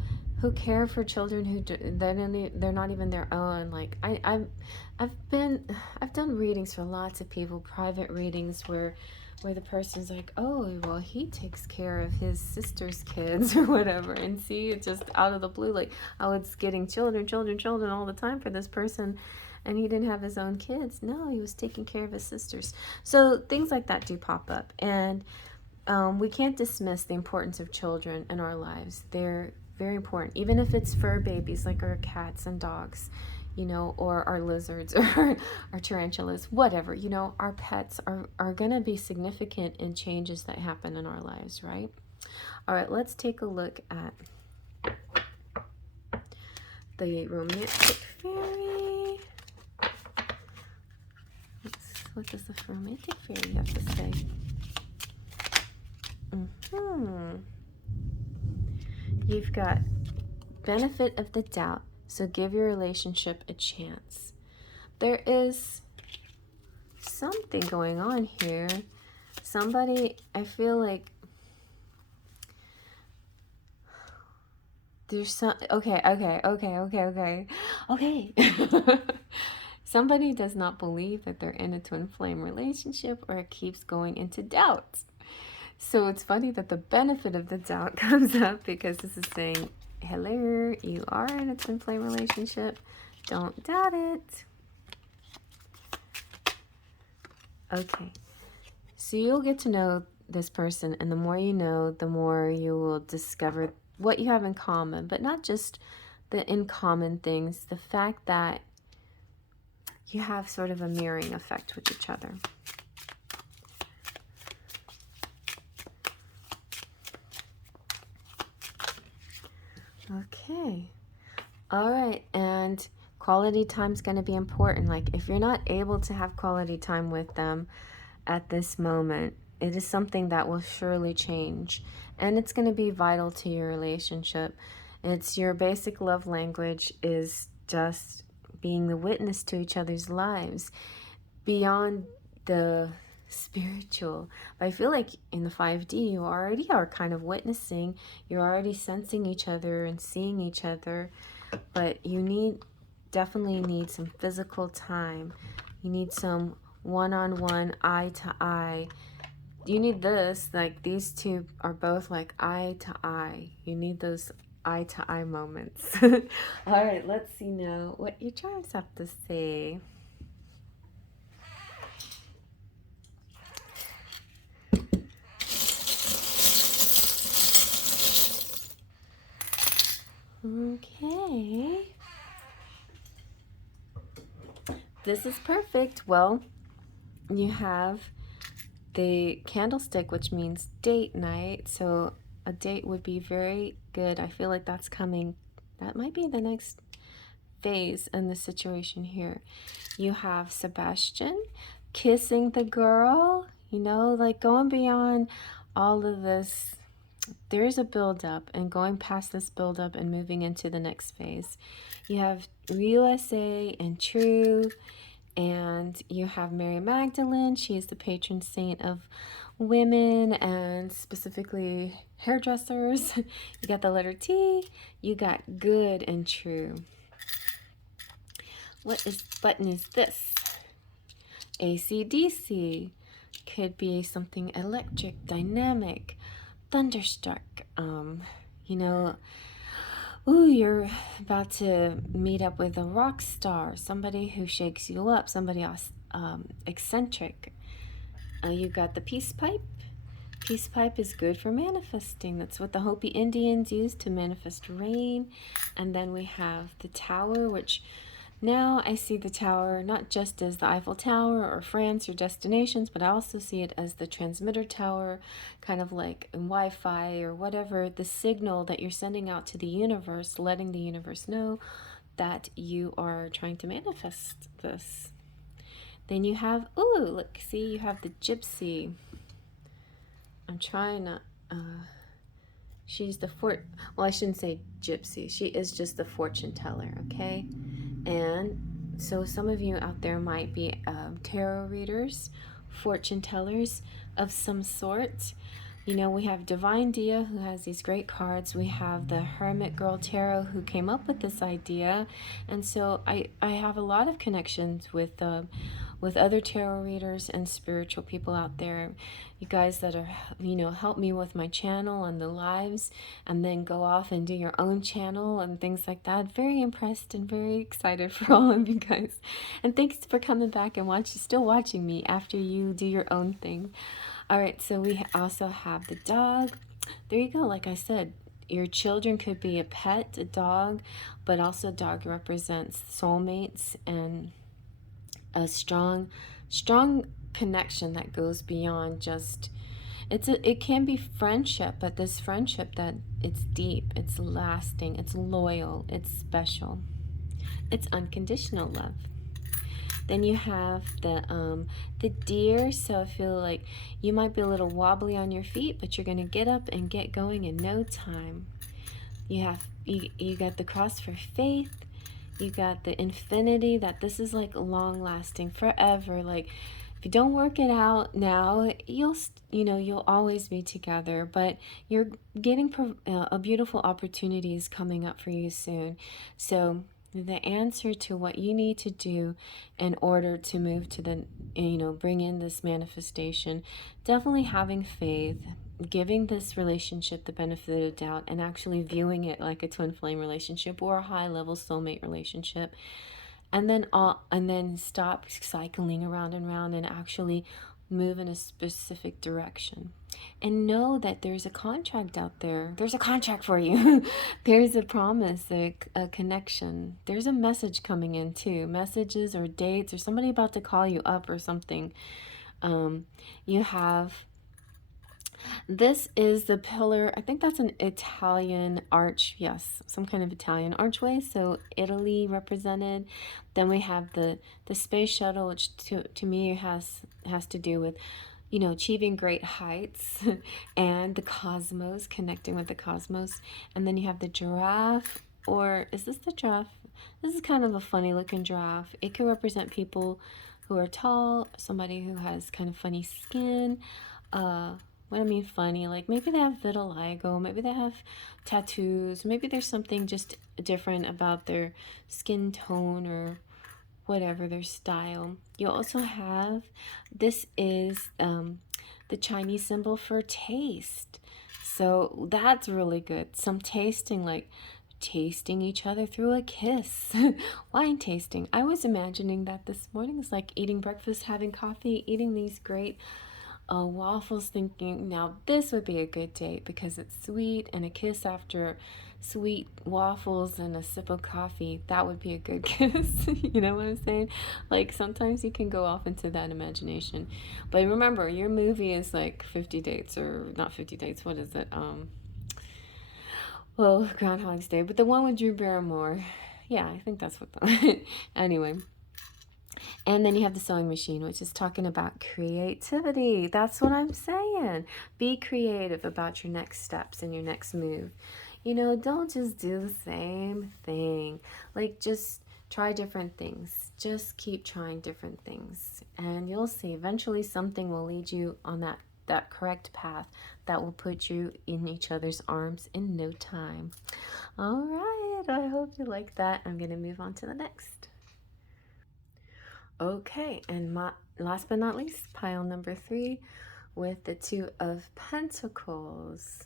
care for children who they're not even their own. Like I've done readings for lots of people, private readings where the person's like, oh, well, he takes care of his sister's kids or whatever, and see, it's just out of the blue, like I was getting children all the time for this person, and he didn't have his own kids. No, he was taking care of his sisters. So things like that do pop up, and we can't dismiss the importance of children in our lives. They're very important, even if it's fur babies like our cats and dogs, you know, or our lizards or our tarantulas, whatever. You know, our pets are going to be significant in changes that happen in our lives, right? All right, let's take a look at the Romantic Fairy. What does the Romantic Fairy have to say? You've got benefit of the doubt. So give your relationship a chance. There is something going on here. Somebody, I feel like there's some, okay. Somebody does not believe that they're in a twin flame relationship, or it keeps going into doubt. So it's funny that the benefit of the doubt comes up, because this is saying, hello, you are in a twin flame relationship. Don't doubt it. Okay. So you'll get to know this person, and the more you know, the more you will discover what you have in common, but not just the in common things, the fact that you have sort of a mirroring effect with each other. Okay. All right. And quality time is going to be important. Like, if you're not able to have quality time with them at this moment, it is something that will surely change. And it's going to be vital to your relationship. It's your basic love language is just being the witness to each other's lives beyond the spiritual. But I feel like in the 5D, you already are kind of witnessing. You're already sensing each other and seeing each other. But you definitely need some physical time. You need some one-on-one, eye-to-eye. You need this, like these two are both like eye-to-eye. You need those eye-to-eye moments. All right, let's see now what your charms have to say. Okay. This is perfect. Well, you have the candlestick, which means date night. So a date would be very good. I feel like that's coming. That might be the next phase in the situation here. You have Sebastian kissing the girl, you know, like going beyond all of this. There's a build-up, and going past this build-up and moving into the next phase. You have USA and True, and you have Mary Magdalene. She is the patron saint of women, and specifically hairdressers. You got the letter T. You got good and true. What button is this? AC/DC. Could be something electric, dynamic, thunderstruck. You know, ooh, you're about to meet up with a rock star, somebody who shakes you up, somebody else eccentric. You got the peace pipe. Peace pipe is good for manifesting. That's what the Hopi Indians used to manifest rain. And then we have the tower, which now I see the tower not just as the Eiffel Tower or France or destinations, but I also see it as the transmitter tower, kind of like in Wi-Fi or whatever, the signal that you're sending out to the universe, letting the universe know that you are trying to manifest this. Then you have, ooh, look, see, you have the gypsy. I'm trying to, she's the well, I shouldn't say gypsy. She is just the fortune teller, okay? And so some of you out there might be tarot readers, fortune tellers of some sort. You know, we have Divine Dia, who has these great cards. We have the Hermit Girl Tarot, who came up with this idea. And so I have a lot of connections with other tarot readers and spiritual people out there. You guys that are, you know, help me with my channel and the lives, and then go off and do your own channel and things like that. Very impressed and very excited for all of you guys. And thanks for coming back and still watching me after you do your own thing. All right, so we also have the dog. There you go. Like I said, your children could be a pet, a dog, but also dog represents soulmates and a strong connection that goes beyond just, it can be friendship, but this friendship that it's deep, it's lasting, it's loyal, it's special, it's unconditional love. Then you have the deer. So I feel like you might be a little wobbly on your feet, but you're gonna get up and get going in no time. You got the cross for faith. You got the infinity, that this is like long lasting forever. Like if you don't work it out now, you'll always be together, but you're getting a beautiful opportunities coming up for you soon. So the answer to what you need to do in order to move to the, bring in this manifestation, definitely having faith, giving this relationship the benefit of the doubt, and actually viewing it like a twin flame relationship or a high level soulmate relationship, and then stop cycling around and around and actually move in a specific direction, and know that there's a contract out there. There's a contract for you. There's a promise, a connection. There's a message coming in too, messages or dates or somebody about to call you up or something. You have, this is the pillar. I think that's an Italian arch. Yes, some kind of Italian archway. So Italy represented. Then we have the space shuttle, which to me has to do with, achieving great heights and the cosmos, connecting with the cosmos. And then you have the giraffe, or is this the giraffe? This is kind of a funny looking giraffe. It could represent people who are tall, somebody who has kind of funny skin. What I mean funny, like maybe they have vitiligo, maybe they have tattoos, maybe there's something just different about their skin tone or whatever, their style. You also have, this is the Chinese symbol for taste. So that's really good. Some tasting, like tasting each other through a kiss. Wine tasting. I was imagining that this morning. It's like eating breakfast, having coffee, eating these great waffles, thinking now this would be a good date because it's sweet, and a kiss after sweet waffles and a sip of coffee, that would be a good kiss. You know what I'm saying? Like sometimes you can go off into that imagination, but remember, your movie is like 50 dates, or not 50 dates, what is it, well, Groundhog's Day, but the one with Drew Barrymore. Yeah, I think that's what the anyway. And then you have the sewing machine, which is talking about creativity. That's what I'm saying. Be creative about your next steps and your next move. Don't just do the same thing. Like, just try different things. Just keep trying different things. And you'll see eventually something will lead you on that correct path that will put you in each other's arms in no time. All right. I hope you like that. I'm going to move on to the next. Okay, and last but not least, pile number 3 with the 2 of Pentacles.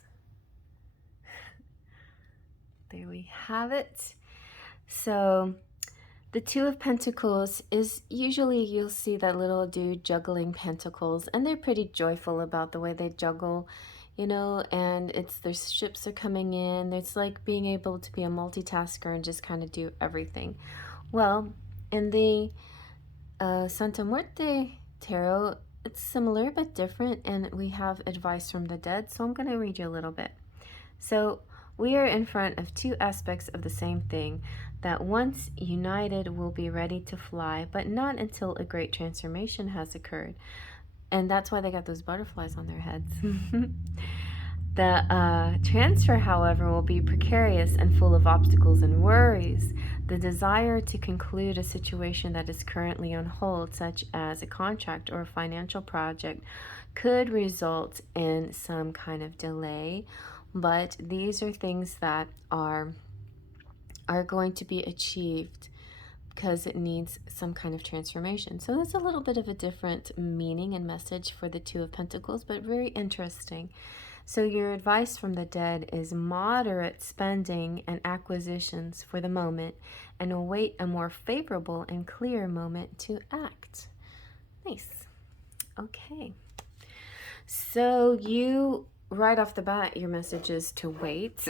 There we have it. So the 2 of Pentacles is usually, you'll see that little dude juggling pentacles, and they're pretty joyful about the way they juggle, and it's, their ships are coming in. It's like being able to be a multitasker and just kind of do everything. Well, in the Santa Muerte Tarot, it's similar but different, and we have advice from the dead, so I'm going to read you a little bit. So we are in front of 2 aspects of the same thing, that once united will be ready to fly, but not until a great transformation has occurred. And that's why they got those butterflies on their heads. The transfer, however, will be precarious and full of obstacles and worries. The desire to conclude a situation that is currently on hold, such as a contract or a financial project, could result in some kind of delay, but these are things that are going to be achieved because it needs some kind of transformation. So that's a little bit of a different meaning and message for the 2 of Pentacles, but very interesting. So your advice from the dead is moderate spending and acquisitions for the moment, and await a more favorable and clear moment to act. Nice. Okay. So you, right off the bat, your message is to wait.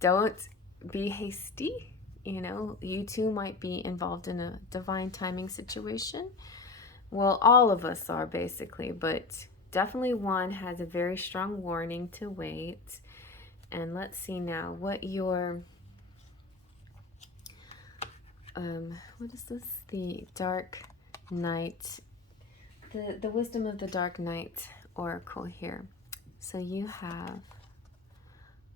Don't be hasty. You too might be involved in a divine timing situation. Well, all of us are basically, but definitely one has a very strong warning to wait. And let's see now what your what is this? The Dark Knight, the Wisdom of the Dark Knight Oracle here. So you have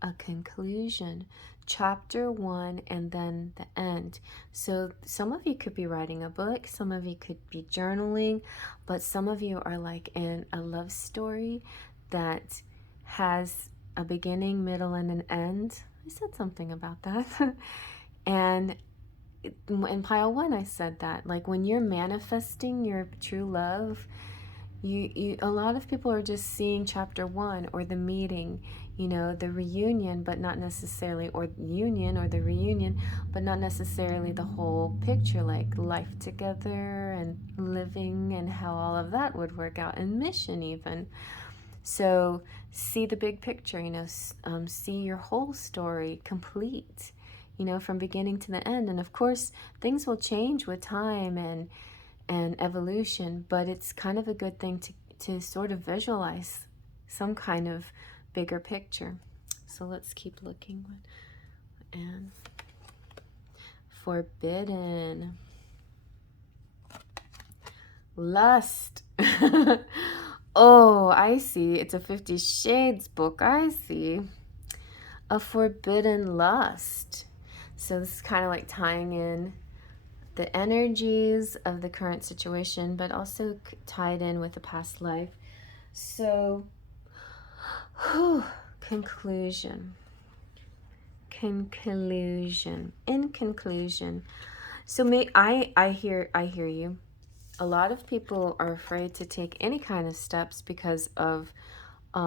a conclusion, chapter 1 and then the end. So some of you could be writing a book, some of you could be journaling, but some of you are like in a love story that has a beginning, middle, and an end. I said something about that. And in pile 1 I said that, like, when you're manifesting your true love, you a lot of people are just seeing chapter 1 or the meeting, you know, the reunion, but not necessarily, or union or the reunion, but not necessarily the whole picture, like life together and living and how all of that would work out, and mission even. So see the big picture, you know, see your whole story complete, you know, from beginning to the end. And of course, things will change with time and evolution, but it's kind of a good thing to sort of visualize some kind of bigger picture. So let's keep looking. And forbidden. Lust. Oh, I see. It's a 50 Shades book. I see. A forbidden lust. So this is kind of like tying in the energies of the current situation, but also tied in with the past life. So, conclusion. In conclusion. So I hear you. A lot of people are afraid to take any kind of steps because of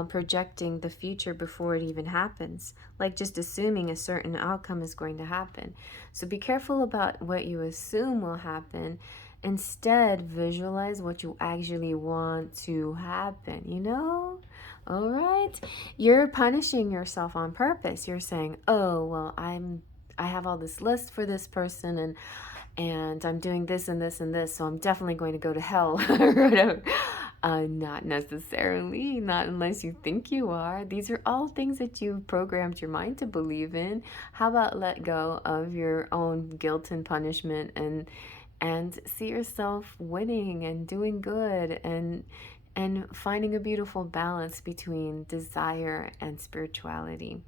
projecting the future before it even happens, like just assuming a certain outcome is going to happen. So be careful about what you assume will happen. Instead, visualize what you actually want to happen, you know? All right? You're punishing yourself on purpose. You're saying, oh, well, I have all this list for this person, and I'm doing this and this and this, so I'm definitely going to go to hell or whatever. Not necessarily, not unless you think you are. These are all things that you've programmed your mind to believe in. How about let go of your own guilt and punishment and see yourself winning and doing good and finding a beautiful balance between desire and spirituality.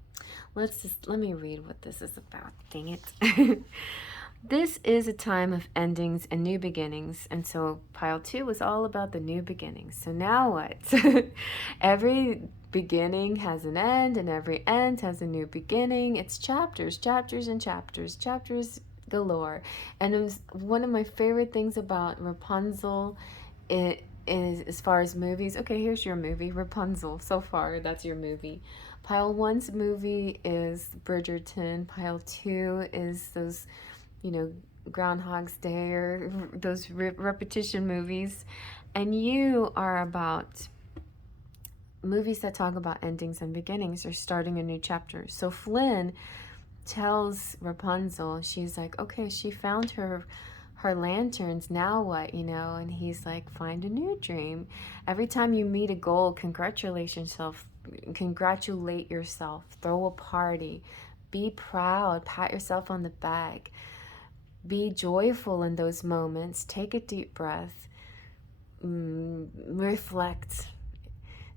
Let me read what this is about. Dang it. This is a time of endings and new beginnings. And so pile 2 was all about the new beginnings. So now what? Every beginning has an end, and every end has a new beginning. It's chapters, chapters, and chapters, chapters galore. And it was one of my favorite things about Rapunzel. It is, as far as movies, okay, here's your movie, Rapunzel. So far, that's your movie. Pile 1's movie is Bridgerton. Pile 2 is those, you know, Groundhog's Day or those repetition movies. And you are about movies that talk about endings and beginnings or starting a new chapter. So Flynn tells Rapunzel, she's like, okay, she found her lanterns, now what, you know? And he's like, find a new dream. Every time you meet a goal, congratulate yourself, throw a party, be proud, pat yourself on the back. Be joyful in those moments. Take a deep breath. Reflect.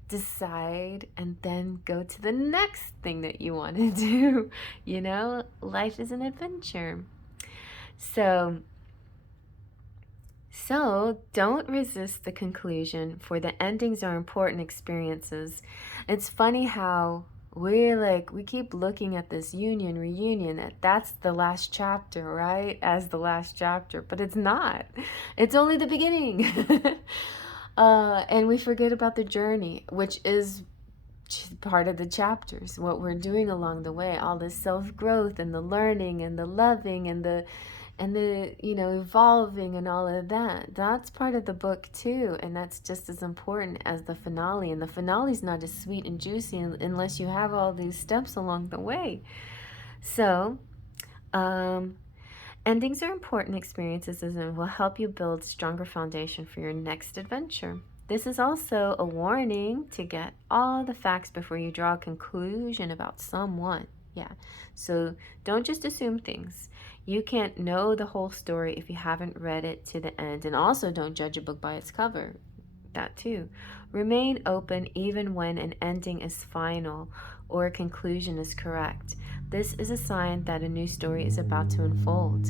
Decide. And then go to the next thing that you want to do. You know, life is an adventure. So don't resist the conclusion, for the endings are important experiences. It's funny how we keep looking at this union, reunion, that's the last chapter, right? As the last chapter, but it's not. It's only the beginning. And we forget about the journey, which is part of the chapters, what we're doing along the way, all this self-growth and the learning and the loving and the you know, evolving and all of that. That's part of the book too, and that's just as important as the finale. And the finale's not as sweet and juicy unless you have all these steps along the way. So endings are important experiences and will help you build stronger foundation for your next adventure. This is also a warning to get all the facts before you draw a conclusion about someone. Yeah, so don't just assume things. You can't know the whole story if you haven't read it to the end. And also don't judge a book by its cover. that too. Remain open even when an ending is final or a conclusion is correct. This is a sign that a new story is about to unfold.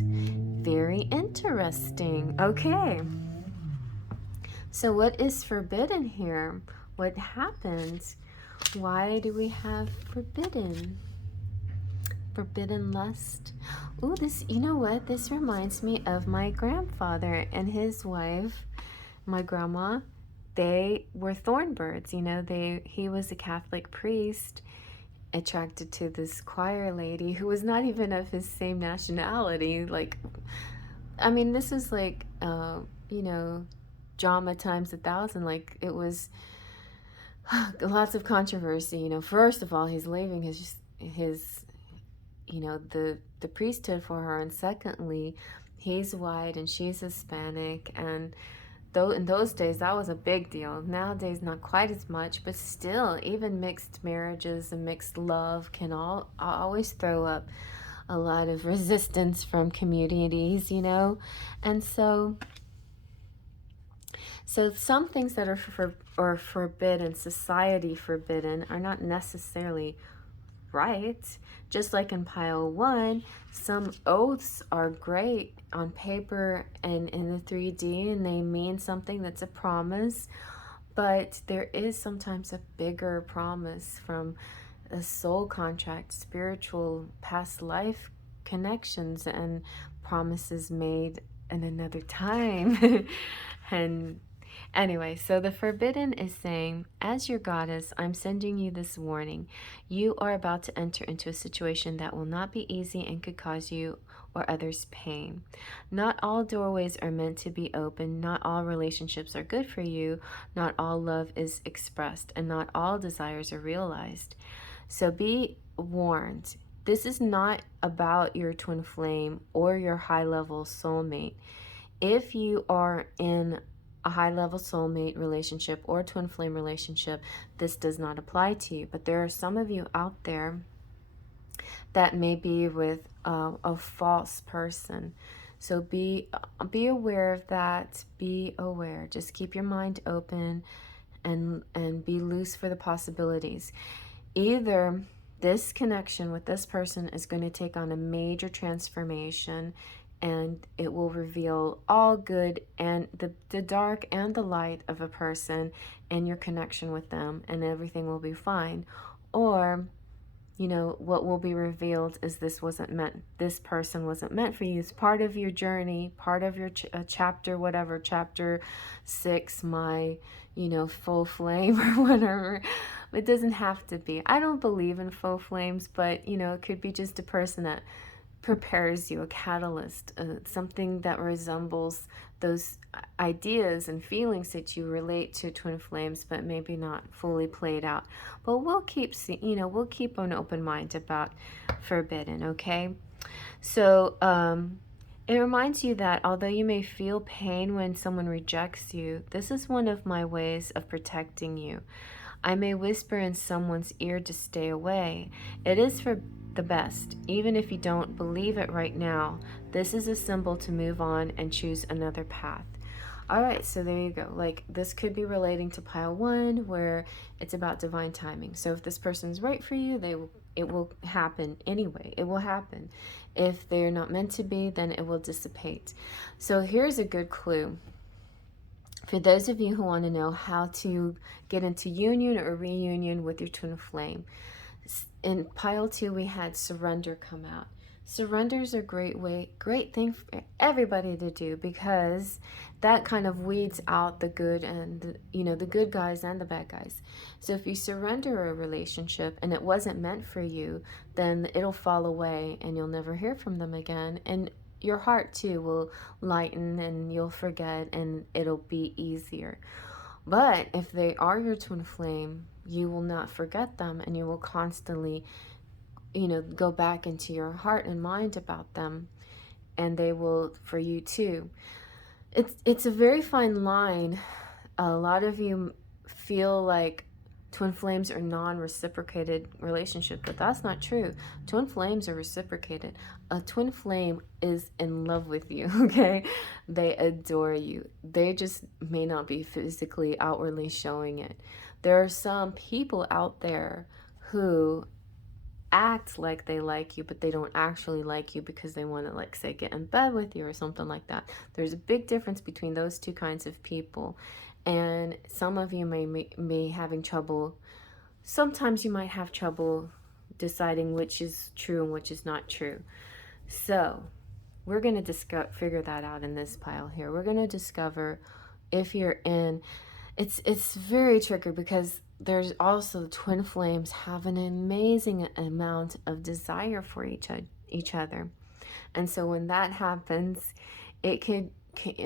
Very interesting. Okay. So what is forbidden here? What happened? Why do we have forbidden? Forbidden lust. Ooh, this, you know what? This reminds me of my grandfather and his wife, my grandma. They were thornbirds, you know. He was a Catholic priest attracted to this choir lady who was not even of his same nationality. Like, I mean, this is like, you know, drama times 1,000. Like, it was lots of controversy. You know, first of all, he's leaving his you know, the priesthood for her, and secondly, he's white and she's Hispanic, and though in those days that was a big deal. Nowadays not quite as much, but still, even mixed marriages and mixed love can always throw up a lot of resistance from communities, you know. And so some things that are forbidden, society forbidden, are not necessarily right. Just like in pile 1, some oaths are great on paper and in the 3D, and they mean something that's a promise, but there is sometimes a bigger promise from a soul contract, spiritual past life connections, and promises made in another time. And anyway, so the forbidden is saying, as your goddess, I'm sending you this warning. You are about to enter into a situation that will not be easy and could cause you or others pain. Not all doorways are meant to be open. Not all relationships are good for you. Not all love is expressed, and not all desires are realized. So be warned. This is not about your twin flame or your high-level soulmate. If you are in a high-level soulmate relationship or twin flame relationship, this does not apply to you. But there are some of you out there that may be with a false person. So be aware of that. Be aware. Just keep your mind open and be loose for the possibilities. Either this connection with this person is going to take on a major transformation, and it will reveal all good and the dark and the light of a person and your connection with them, and everything will be fine. Or, you know, what will be revealed is this person wasn't meant for you. It's part of your journey, part of your chapter, whatever, chapter 6, my, you know, full flame or whatever. It doesn't have to be. I don't believe in faux flames, but, you know, it could be just a person that prepares you, a catalyst, something that resembles those ideas and feelings that you relate to twin flames, but maybe not fully played out. But we'll keep we'll keep an open mind about forbidden, okay? So it reminds you that although you may feel pain when someone rejects you, this is one of my ways of protecting you. I may whisper in someone's ear to stay away. It is for the best, even if you don't believe it right now. This is a symbol to move on and choose another path. All right, so there you go. Like, this could be relating to pile 1, where it's about divine timing. So if this person's right for you, it will happen anyway. It will happen. If they're not meant to be, then it will dissipate. So here's a good clue. For those of you who want to know how to get into union or reunion with your twin flame, in pile 2 we had surrender come out. Surrender is a great thing for everybody to do, because that kind of weeds out the good and the good guys and the bad guys. So if you surrender a relationship and it wasn't meant for you, then it'll fall away and you'll never hear from them again. And your heart too will lighten and you'll forget and it'll be easier. But if they are your twin flame, you will not forget them, and you will constantly, go back into your heart and mind about them, and they will for you too. It's a very fine line. A lot of you feel like twin flames are non-reciprocated relationship, but that's not true. Twin flames are reciprocated. A twin flame is in love with you, okay? They adore you. They just may not be physically outwardly showing it. There are some people out there who act like they like you, but they don't actually like you because they want to, like, say, get in bed with you or something like that. There's a big difference between those two kinds of people. And some of you may having trouble. Sometimes you might have trouble deciding which is true and which is not true. So we're going to figure that out in this pile here. We're going to discover if you're in. It's very tricky because there's also twin flames have an amazing amount of desire for each other. And so when that happens, it could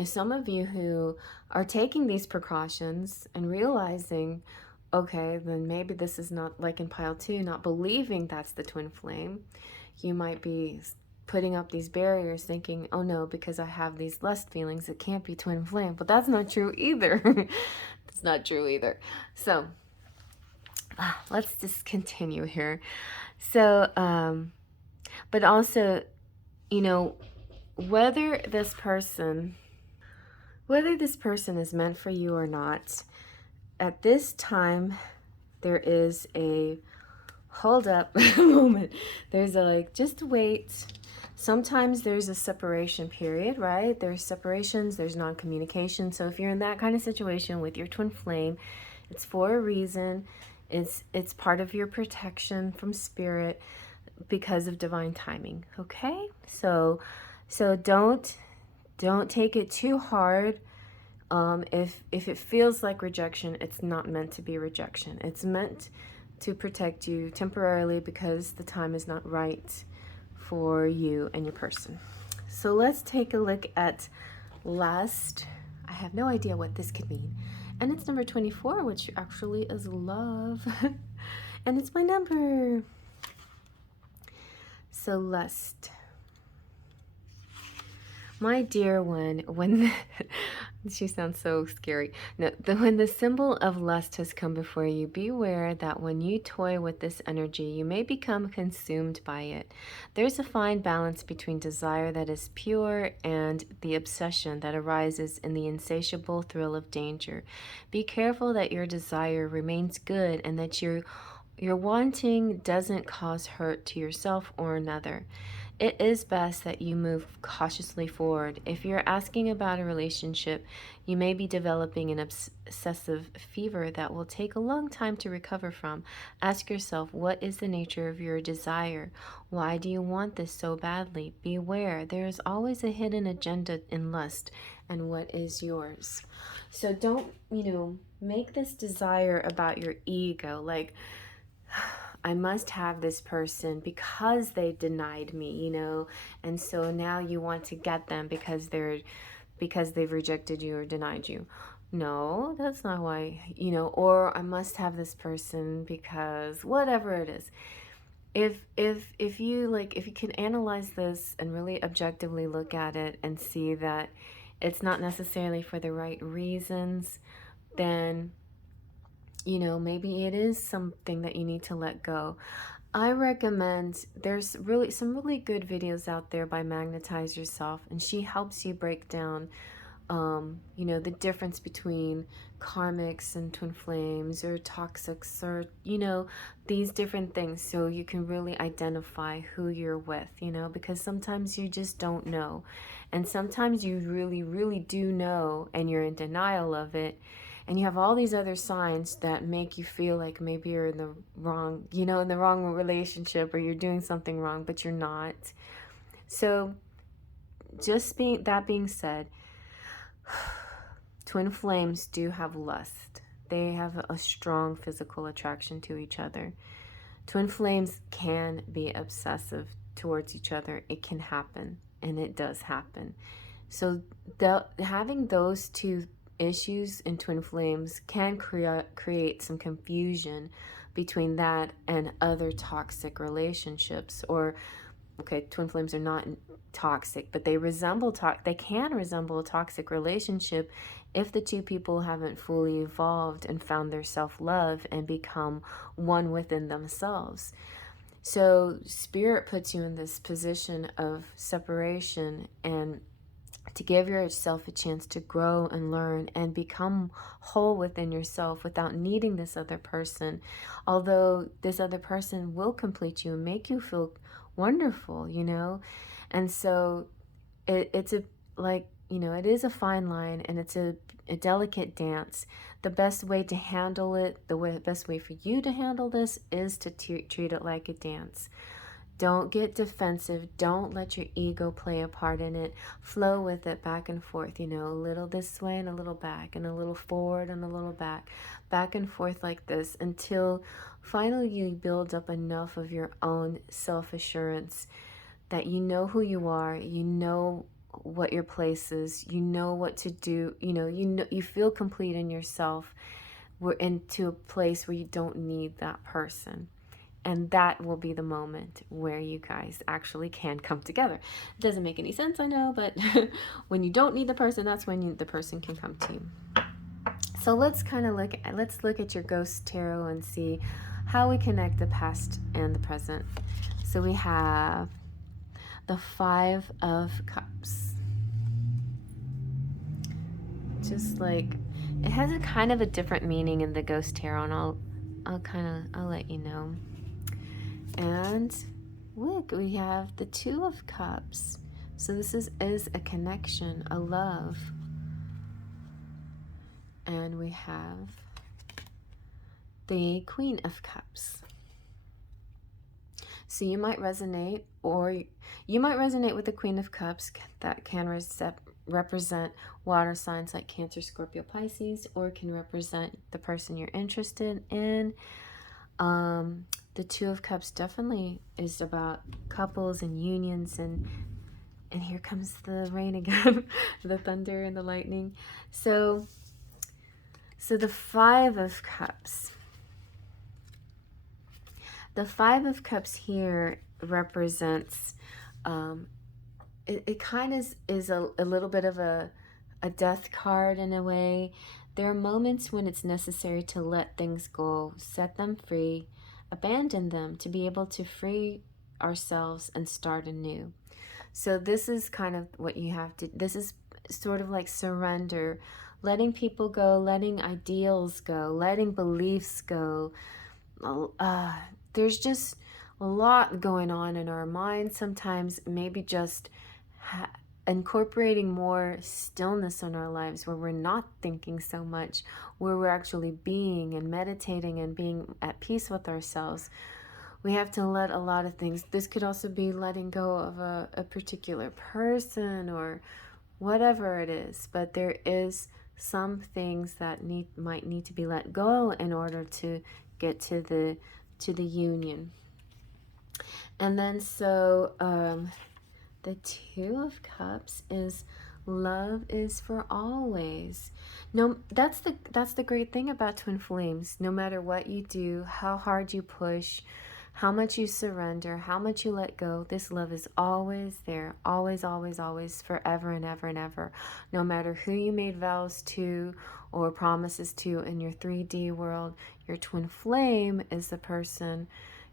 some of you who are taking these precautions and realizing, okay, then maybe this is not, like in pile 2, not believing that's the twin flame. You might be putting up these barriers thinking, oh no, because I have these lust feelings, it can't be twin flame. But that's not true either. It's not true either. So let's just continue here. So, but also, you know, whether this person is meant for you or not, at this time, there is a hold up moment. There's a, like, just wait. Sometimes there's a separation period, right? There's separations, there's non-communication. So if you're in that kind of situation with your twin flame, it's for a reason. It's part of your protection from spirit because of divine timing, okay? So don't take it too hard. If it feels like rejection, it's not meant to be rejection. It's meant to protect you temporarily because the time is not right for you and your person. So let's take a look at lust. I have no idea what this could mean. And it's number 24, which actually is love. And it's my number. So lust. My dear one, when she sounds so scary. No, when the symbol of lust has come before you, beware that when you toy with this energy, you may become consumed by it. There's a fine balance between desire that is pure and the obsession that arises in the insatiable thrill of danger. Be careful that your desire remains good and that your wanting doesn't cause hurt to yourself or another. It is best that you move cautiously forward. If you're asking about a relationship, you may be developing an obsessive fever that will take a long time to recover from. Ask yourself, what is the nature of your desire? Why do you want this so badly? Beware, there is always a hidden agenda in lust, and what is yours? So don't, make this desire about your ego, like, I must have this person because they denied me, and so now you want to get them because they've rejected you or denied you. No, that's not why, or I must have this person because whatever it is. If you can analyze this and really objectively look at it and see that it's not necessarily for the right reasons, then maybe it is something that you need to let go. I recommend, there's some really good videos out there by Magnetize Yourself, and she helps you break down, the difference between karmics and twin flames or toxics or, these different things, so you can really identify who you're with, because sometimes you just don't know. And sometimes you really, really do know and you're in denial of it. And you have all these other signs that make you feel like maybe you're in the wrong, in the wrong relationship, or you're doing something wrong, but you're not. So that being said, twin flames do have lust. They have a strong physical attraction to each other. Twin flames can be obsessive towards each other. It can happen, and it does happen. So having those two issues in twin flames can create some confusion between that and other toxic relationships, or okay, twin flames are not toxic, but they can resemble a toxic relationship if the two people haven't fully evolved and found their self-love and become one within themselves. So spirit puts you in this position of separation, and to give yourself a chance to grow and learn and become whole within yourself without needing this other person. Although this other person will complete you and make you feel wonderful, you know? And so it's a, like, you know, it is a fine line, and it's a delicate dance. The best way to handle it, best way for you to handle this is to treat it like a dance. Don't get defensive. Don't let your ego play a part in it. Flow with it back and forth, you know, a little this way and a little back, and a little forward and a little back and forth like this, until finally you build up enough of your own self-assurance that you know who you are, you know what your place is, you know what to do, you know, you feel complete in yourself. We're into a place where you don't need that person. And that will be the moment where you guys actually can come together. It doesn't make any sense, I know, but when you don't need the person, that's when the person can come to you. So let's kind of look at your ghost tarot and see how we connect the past and the present. So we have the Five of Cups. Just like, it has a kind of a different meaning in the ghost tarot, and I'll let you know. And look, we have the Two of Cups. So this is a connection, a love. And we have the Queen of Cups. So you might resonate, with the Queen of Cups. That can represent water signs like Cancer, Scorpio, Pisces, or can represent the person you're interested in. The Two of Cups definitely is about couples and unions, and here comes the rain again, the thunder and the lightning. So the Five of Cups. The Five of Cups here represents, it kind of is a little bit of a death card in a way. There are moments when it's necessary to let things go, set them free, abandon them, to be able to free ourselves and start anew. So this is kind of what you have to, this is sort of like surrender, letting people go, letting ideals go, letting beliefs go. There's just a lot going on in our minds sometimes. Maybe just incorporating more stillness in our lives, where we're not thinking so much, where we're actually being and meditating and being at peace with ourselves. We have to let a lot of things. This could also be letting go of a particular person or whatever it is, but there is some things that might need to be let go in order to get to the union. And then so the Two of Cups is love is for always. No, that's the great thing about twin flames. No matter what you do, how hard you push, how much you surrender, how much you let go, this love is always there, always, always, always, forever and ever and ever. No matter who you made vows to or promises to in your 3D world, your twin flame is the person,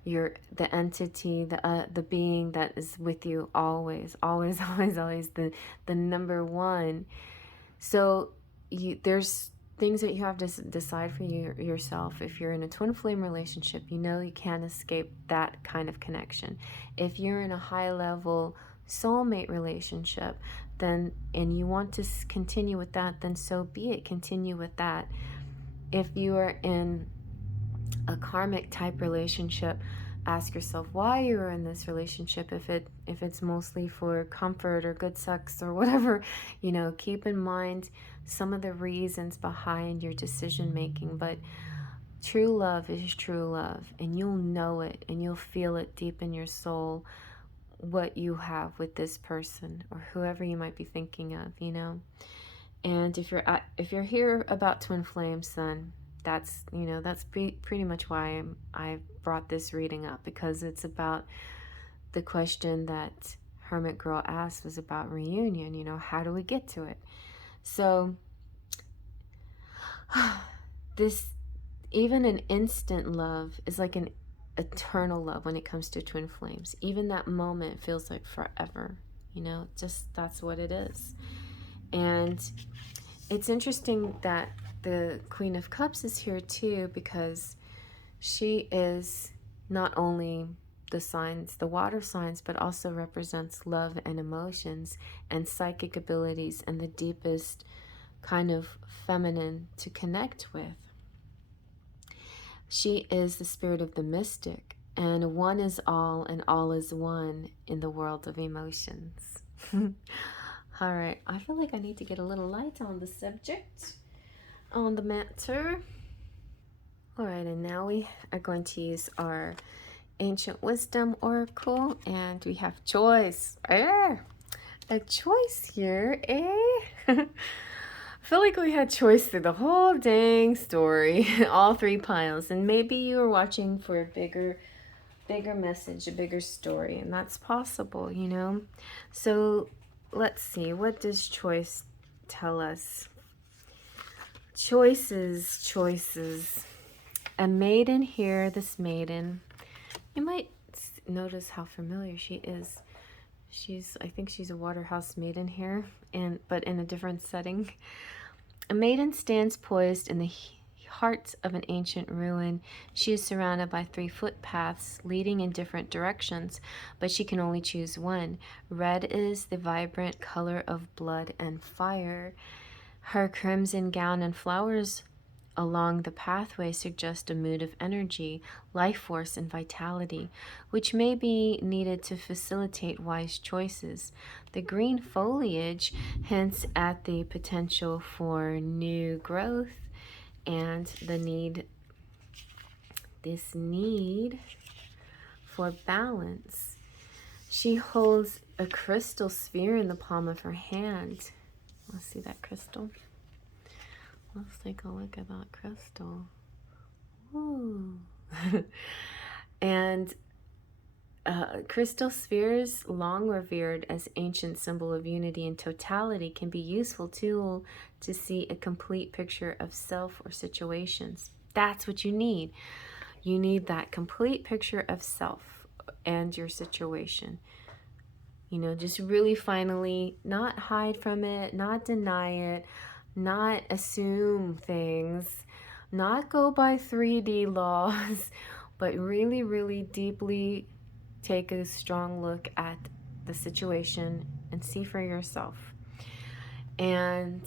the entity, the being that is with you always, always, always, always, the number one. So there's things that you have to decide for yourself. If you're in a twin flame relationship, you know you can't escape that kind of connection. If you're in a high level soulmate relationship, then, and you want to continue with that, then so be it, continue with that. If you are in a karmic type relationship, ask yourself why you are in this relationship. If it's mostly for comfort or good sex or whatever, you know, keep in mind some of the reasons behind your decision making. But true love is true love, and you'll know it and you'll feel it deep in your soul, what you have with this person or whoever you might be thinking of, you know. And if you're here about twin flames, then that's, you know, that's pretty much why I brought this reading up, because it's about the question that Hermit Girl asked was about reunion. You know, how do we get to it? So this, even an instant love is like an eternal love when it comes to twin flames. Even that moment feels like forever, you know, just that's what it is. And it's interesting that the Queen of Cups is here too, because she is not only the signs, the water signs, but also represents love and emotions and psychic abilities and the deepest kind of feminine to connect with. She is the spirit of the mystic, and one is all and all is one in the world of emotions. All right, I feel like I need to get a little light on the subject, on the matter. All right, and now we are going to use our Ancient Wisdom Oracle, and we have choice. A choice here, eh? I feel like we had choice through the whole dang story, all three piles, and maybe you were watching for a bigger message, a bigger story, and that's possible, you know? So let's see, what does choice tell us? Choices. A maiden here, this maiden. You might notice how familiar she is. I think she's a Waterhouse maiden here, but in a different setting. A maiden stands poised in the heart of an ancient ruin. She is surrounded by 3 footpaths leading in different directions, but she can only choose one. Red is the vibrant color of blood and fire. Her crimson gown and flowers along the pathway suggest a mood of energy, life force, and vitality, which may be needed to facilitate wise choices. The green foliage hints at the potential for new growth and this need for balance. She holds a crystal sphere in the palm of her hand. Let's see that crystal. Let's take a look at that crystal. Ooh. And crystal spheres, long revered as ancient symbol of unity and totality, can be useful tool to see a complete picture of self or situations. That's what you need. You need that complete picture of self and your situation. You know, just really finally not hide from it, not deny it, not assume things, not go by 3D laws, but really, really deeply take a strong look at the situation and see for yourself. And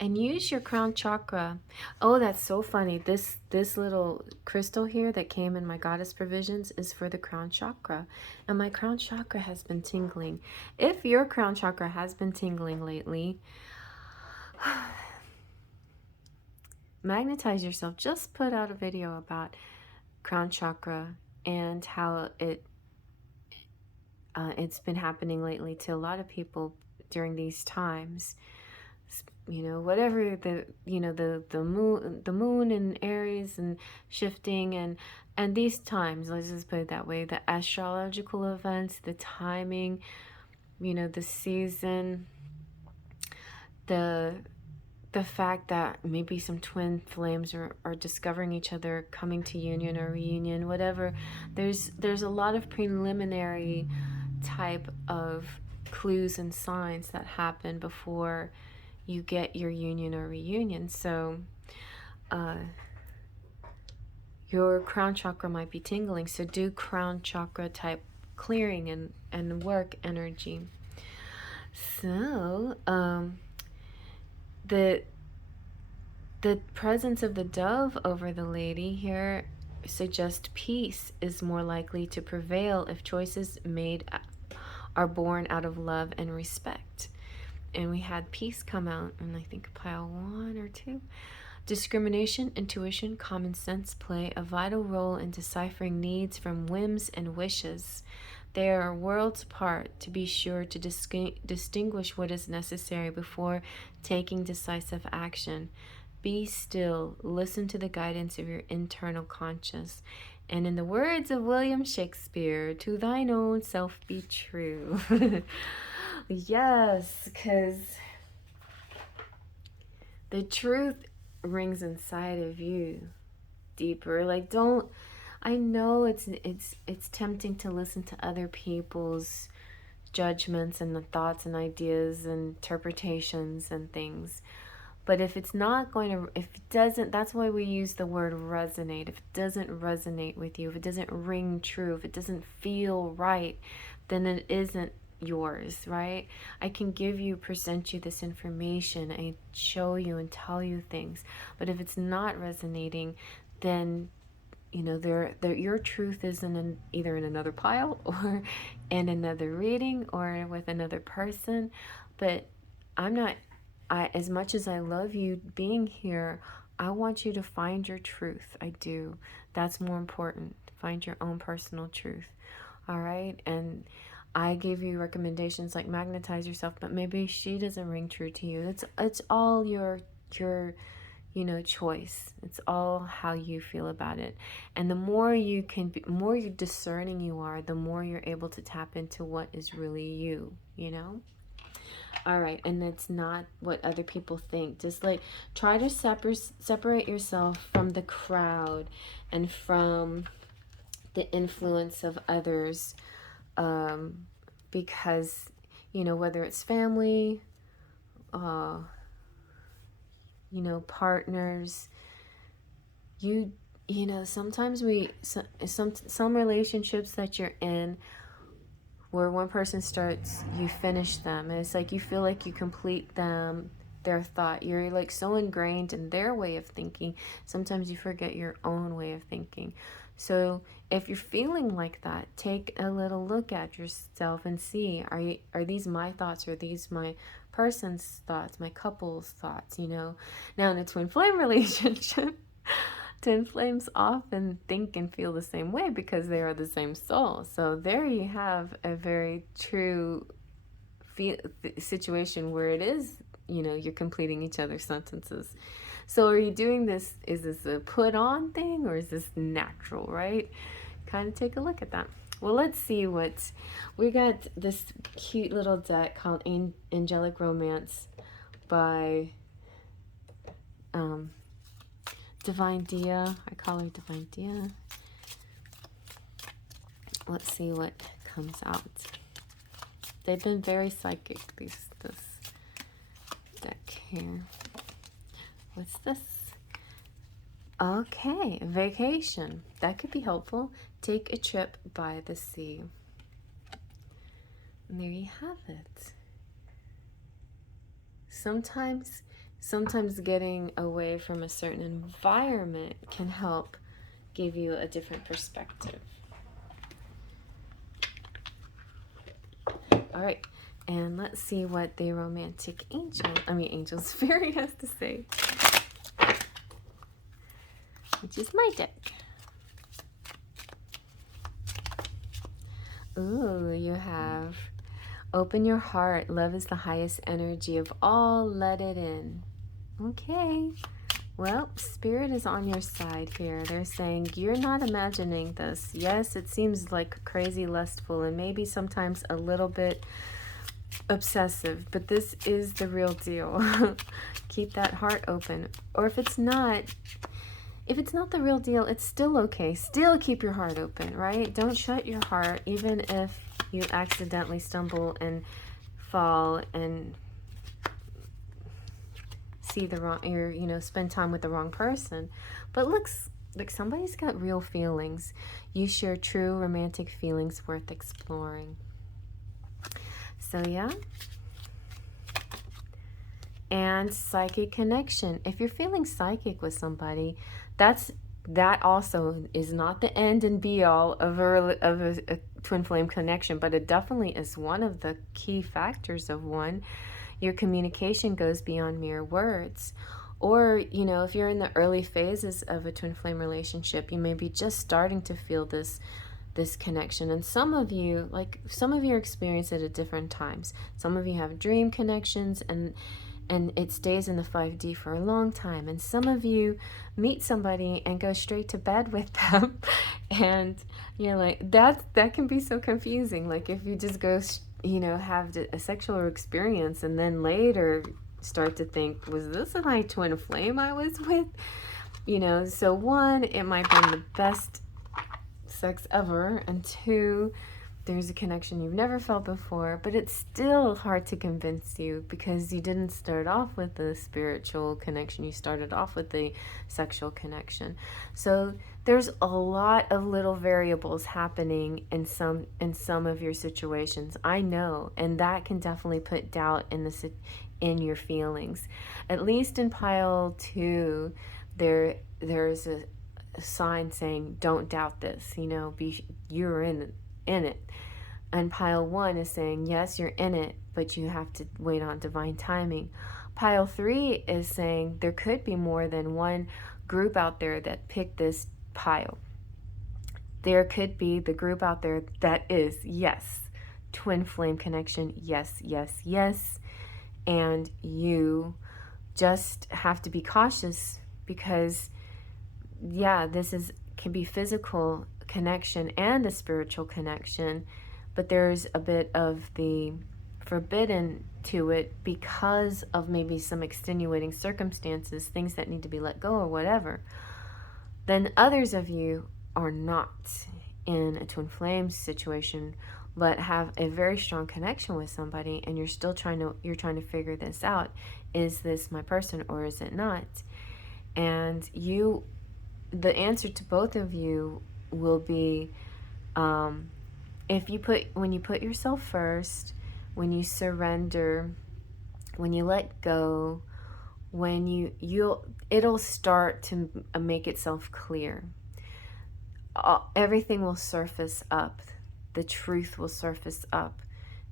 use your crown chakra. Oh, that's so funny. This little crystal here that came in my Goddessprovisions is for the crown chakra. And my crown chakra has been tingling. If your crown chakra has been tingling lately, magnetize yourself. Just put out a video about crown chakra and how it's been happening lately to a lot of people during these times. You know, whatever the moon in Aries and shifting and these times, let's just put it that way, the astrological events, the timing, you know, the season, the fact that maybe some twin flames are discovering each other, coming to union or reunion, whatever. There's a lot of preliminary type of clues and signs that happen before you get your union or reunion. So your crown chakra might be tingling. So do crown chakra type clearing and work energy. So the presence of the dove over the lady here suggests peace is more likely to prevail if choices made are born out of love and respect. And we had peace come out in, I think, pile 1 or 2. Discrimination, intuition, common sense play a vital role in deciphering needs from whims and wishes. They are worlds apart, to be sure to distinguish what is necessary before taking decisive action. Be still, listen to the guidance of your internal conscience, And in the words of William Shakespeare, to thine own self be true. Yes, because the truth rings inside of you deeper. Like, don't, I know it's tempting to listen to other people's judgments and the thoughts and ideas and interpretations and things. But if it's not going to, if it doesn't, that's why we use the word resonate. If it doesn't resonate with you, if it doesn't ring true, if it doesn't feel right, then it isn't yours, right? I can present you this information and show you and tell you things. But if it's not resonating, then your truth is either in another pile or in another reading or with another person. But as much as I love you being here, I want you to find your truth. I do. That's more important. Find your own personal truth. All right. And I gave you recommendations like magnetize yourself, but maybe she doesn't ring true to you. It's all your choice. It's all how you feel about it. And the more more discerning you are, the more you're able to tap into what is really you, All right, and it's not what other people think. Just like try to separate yourself from the crowd and from the influence of others, because whether it's family, partners, sometimes some relationships that you're in where one person starts, you finish them, and it's like you feel like you complete their thought. You're like so ingrained in their way of thinking, sometimes you forget your own way of thinking. So if you're feeling like that, take a little look at yourself and see, are these my thoughts, or are these my person's thoughts, my couple's thoughts, Now in a twin flame relationship, twin flames often think and feel the same way because they are the same soul. So there you have a very true situation where it is, you're completing each other's sentences. So are you doing this, is this a put on thing, or is this natural, right? Kind of take a look at that. Well, let's see we got this cute little deck called Angelic Romance by Divine Dia. I call her Divine Dia. Let's see what comes out. They've been very psychic, this deck here. What's this? Okay, vacation. That could be helpful. Take a trip by the sea. And there you have it. Sometimes getting away from a certain environment can help give you a different perspective. All right, and let's see what the romantic angels fairy has to say, which is my deck. Ooh, you have open your heart. Love is the highest energy of all. Let it in. Okay. Well, Spirit is on your side here. They're saying you're not imagining this. Yes, it seems like crazy lustful and maybe sometimes a little bit obsessive, but this is the real deal. Keep that heart open. Or if it's not the real deal, it's still okay. Still keep your heart open, right? Don't shut your heart, even if you accidentally stumble and fall and see the wrong, or spend time with the wrong person. But looks like somebody's got real feelings. You share true romantic feelings worth exploring. So yeah. And psychic connection. If you're feeling psychic with somebody, that also is not the end and be all of a twin flame connection, but it definitely is one of the key factors of one. Your communication goes beyond mere words. Or, if you're in the early phases of a twin flame relationship, you may be just starting to feel this connection. And some of you experience it at different times. Some of you have dream connections, and and it stays in the 5D for a long time. And some of you meet somebody and go straight to bed with them, and you're like, that can be so confusing. Like if you just go, have a sexual experience and then later start to think, was this my twin flame I was with? So one, it might have been the best sex ever, and two, there's a connection you've never felt before, but it's still hard to convince you because you didn't start off with the spiritual connection. You started off with the sexual connection. So there's a lot of little variables happening in some of your situations. I know, and that can definitely put doubt in your feelings. At least in pile 2, there's a sign saying, don't doubt this, you're in it. And pile 1 is saying, yes, you're in it, but you have to wait on divine timing. Pile 3 is saying there could be more than one group out there that picked this pile. There could be the group out there that is, yes, twin flame connection, yes, yes, yes. And you just have to be cautious because, yeah, can be physical connection and a spiritual connection, but there's a bit of the forbidden to it because of maybe some extenuating circumstances, things that need to be let go or whatever. Then others of you are not in a twin flame situation, but have a very strong connection with somebody, and you're trying to figure this out. Is this my person or is it not? And the answer to both of you will be, when you put yourself first, when you surrender, when you let go, when it'll start to make itself clear. Everything will surface up. The truth will surface up.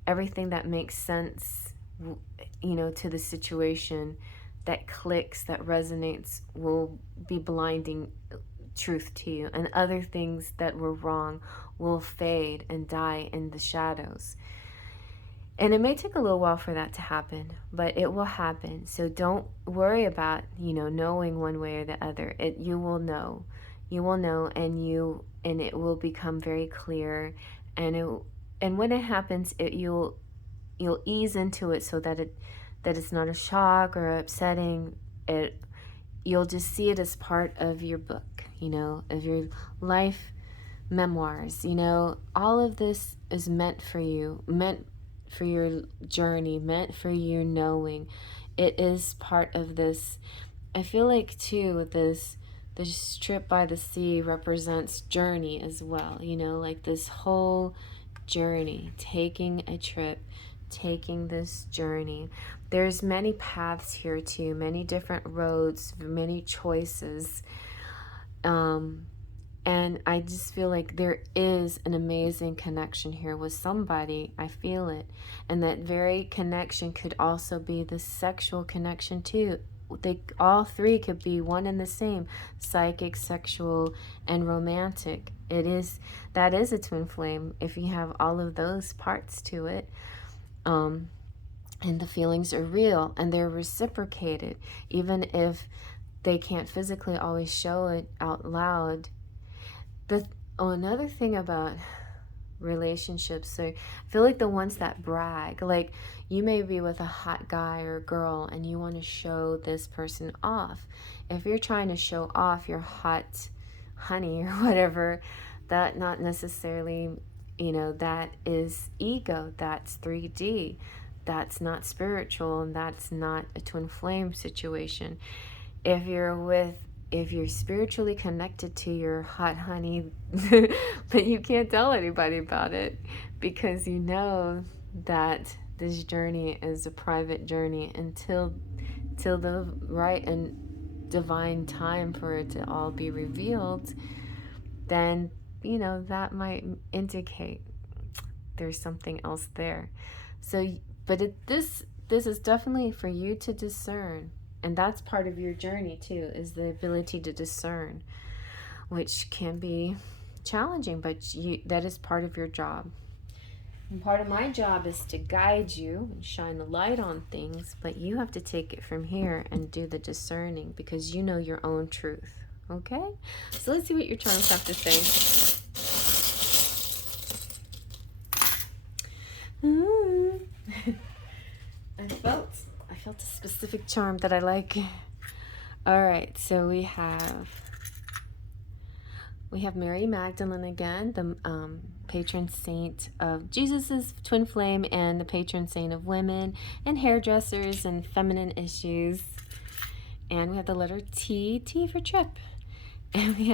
Everything that makes sense, to the situation, that clicks, that resonates, will be blinding truth to you. And other things that were wrong will fade and die in the shadows. And it may take a little while for that to happen, but it will happen. So don't worry about, knowing one way or the other. You will know. You will know, and it will become very clear. And when it happens, you'll ease into it so that it's not a shock or upsetting. You'll just see it as part of your book, of your life memoirs. All of this is meant for you, meant for your journey, meant for your knowing. It is part of this. I feel like too, this trip by the sea represents journey as well, like this whole journey, taking a trip, taking this journey. There's many paths here too, many different roads, many choices. And I just feel like there is an amazing connection here with somebody. I feel it. And that very connection could also be the sexual connection too. All three could be one and the same: psychic, sexual, and romantic. That is a twin flame if you have all of those parts to it. And the feelings are real and they're reciprocated, even if they can't physically always show it out loud. Another thing about relationships, so I feel like the ones that brag, like you may be with a hot guy or girl and you want to show this person off. If you're trying to show off your hot honey or whatever, that not necessarily, that is ego, that's 3D, that's not spiritual, and that's not a twin flame situation. If you're spiritually connected to your hot honey, but you can't tell anybody about it because you know that this journey is a private journey until the right and divine time for it to all be revealed, then, that might indicate there's something else there. So, but this is definitely for you to discern. And that's part of your journey too, is the ability to discern, which can be challenging, but that is part of your job. And part of my job is to guide you and shine the light on things, but you have to take it from here and do the discerning because you know your own truth. Okay? So let's see what your charms have to say. I felt a specific charm that I like. All right, so we have Mary Magdalene again, the patron saint of Jesus's twin flame and the patron saint of women and hairdressers and feminine issues. And we have the letter T, T for trip. And we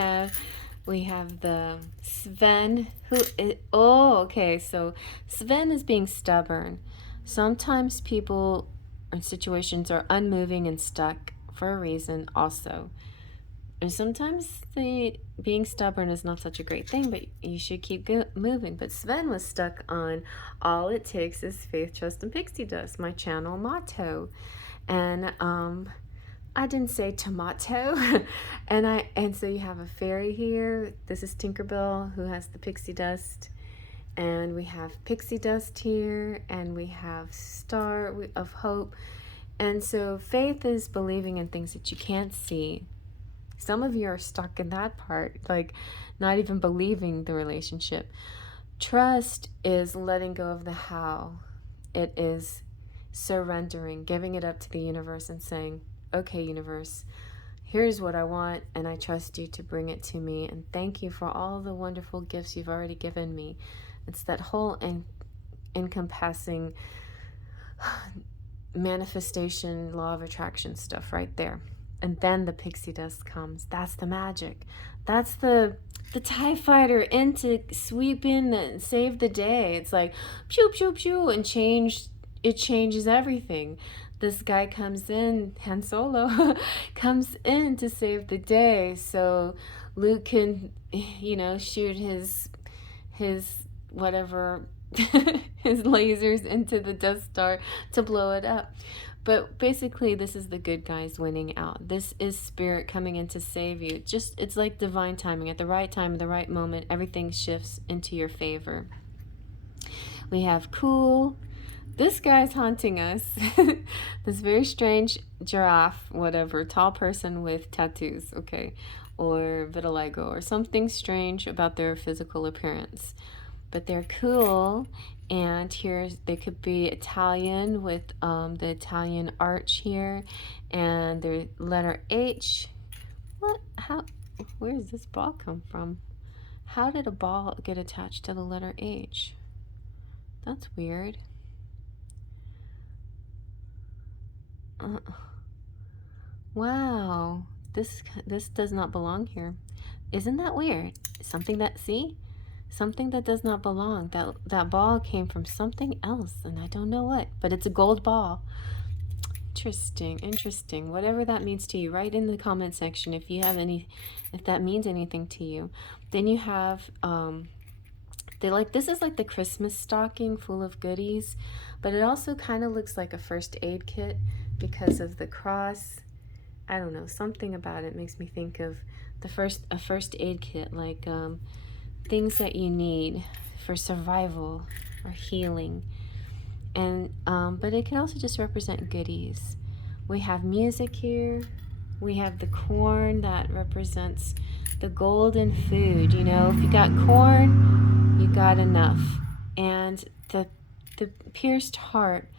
have the Sven, who is, oh, okay, so Sven is being stubborn. Sometimes people or situations are unmoving and stuck for a reason also. And sometimes being stubborn is not such a great thing, but you should keep moving. But Sven was stuck on all it takes is faith, trust, and pixie dust, my channel motto. And I didn't say tomato. and so you have a fairy here. This is Tinkerbell, who has the pixie dust. And we have pixie dust here, and we have star of hope. And so faith is believing in things that you can't see. Some of you are stuck in that part, like not even believing the relationship. Trust is letting go of the how. It is surrendering, giving it up to the universe and saying, okay, universe, here's what I want, and I trust you to bring it to me. And thank you for all the wonderful gifts you've already given me. It's that whole encompassing manifestation, law of attraction stuff right there. And then the pixie dust comes. That's the magic. That's the TIE fighter in to sweep in and save the day. It's like pew pew pew and it changes everything. This guy comes in, Han Solo comes in to save the day so Luke can, shoot his whatever his lasers into the Death Star to blow it up. But basically, this is the good guys winning out. This is spirit coming in to save you. It's like divine timing. At the right time, at the right moment, everything shifts into your favor. We have cool. This guy's haunting us. This very strange giraffe, whatever, tall person with tattoos, okay, or vitiligo, or something strange about their physical appearance. But they're cool. And here they could be Italian with the Italian arch here, and the letter H. Where does this ball come from? How did a ball get attached to the letter H? That's weird. Wow, this does not belong here. Isn't that weird? Something that does not belong. That ball came from something else, and I don't know what, but it's a gold ball. Interesting. Whatever that means to you, write in the comment section if that means anything to you. Then you have this is like the Christmas stocking full of goodies, but it also kind of looks like a first aid kit because of the cross. I don't know, something about it makes me think of a first aid kit, like things that you need for survival or healing. And but it can also just represent goodies. We have music here. We have the corn that represents the golden food. If you got corn, you got enough. And the pierced heart,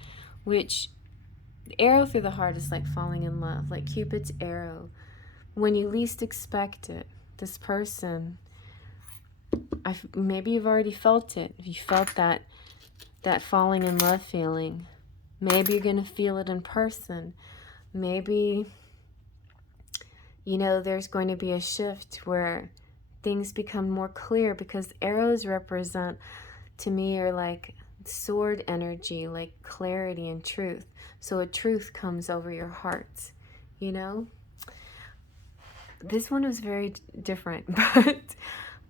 which the arrow through the heart is like falling in love, like Cupid's arrow. When you least expect it, this person, maybe you've already felt it. You felt that falling in love feeling. Maybe you're going to feel it in person. Maybe, there's going to be a shift where things become more clear, because arrows represent, to me, are like sword energy, like clarity and truth. So a truth comes over your heart, This one was very different, but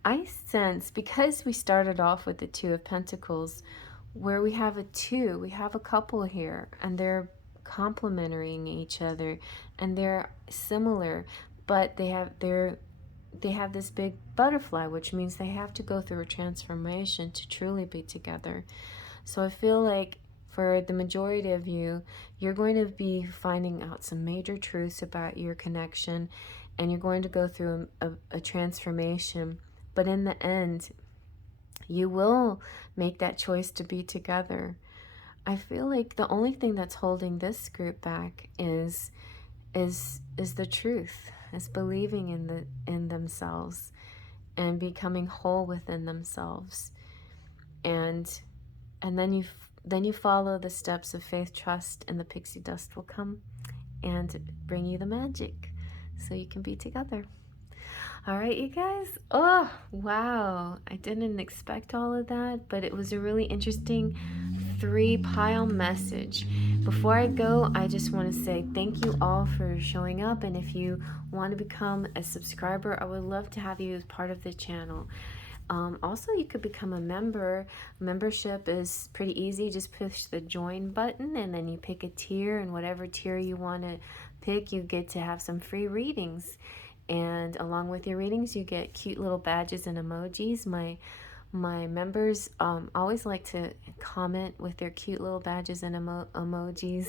I sense, because we started off with the Two of Pentacles, where we have a couple here, and they're complementing each other, and they're similar, but they're they have this big butterfly, which means they have to go through a transformation to truly be together. So I feel like for the majority of you, you're going to be finding out some major truths about your connection, and you're going to go through a transformation. But in the end, you will make that choice to be together. I feel like the only thing that's holding this group back is the truth, is believing in themselves and becoming whole within themselves. And then you follow the steps of faith, trust, and the pixie dust will come and bring you the magic so you can be together. All right, you guys. Oh, wow. I didn't expect all of that, but it was a really interesting 3-pile message. Before I go, I just want to say thank you all for showing up. And if you want to become a subscriber, I would love to have you as part of the channel. Also, you could become a member. Membership is pretty easy. Just push the join button and then you pick a tier, and whatever tier you want to pick, you get to have some free readings. And along with your readings, you get cute little badges and emojis. My members always like to comment with their cute little badges and emojis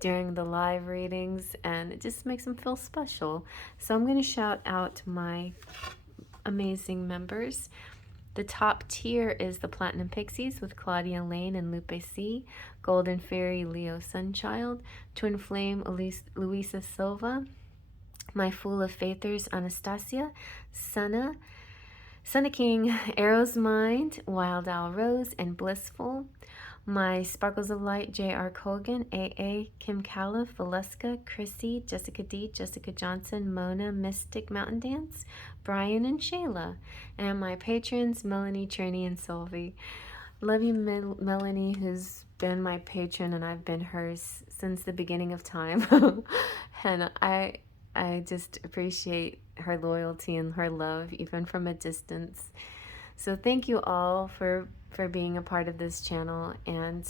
during the live readings, and it just makes them feel special. So I'm going to shout out my amazing members. The top tier is the Platinum Pixies with Claudia Lane and Lupe C, Golden Fairy Leo Sunchild, Twin Flame Luisa Silva, my Fool of Faithers Anastasia, Sunna King, Arrow's Mind, Wild Owl Rose, and Blissful. My Sparkles of Light, J.R. Colgan, A.A., Kim Calla, Valeska, Chrissy, Jessica D., Jessica Johnson, Mona, Mystic Mountain Dance, Brian, and Shayla. And my patrons, Melanie, Cherney, and Sylvie. Love you, Melanie, who's been my patron, and I've been hers since the beginning of time. And I just appreciate her loyalty and her love, even from a distance. So thank you all for being a part of this channel, and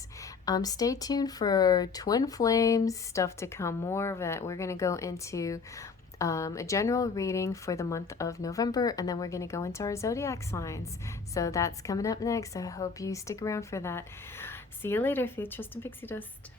stay tuned for Twin Flames stuff to come. More of it. We're going to go into a general reading for the month of November, and then we're going to go into our zodiac signs. So that's coming up next. I hope you stick around for that. See you later, Faith, Trust, and Pixie Dust.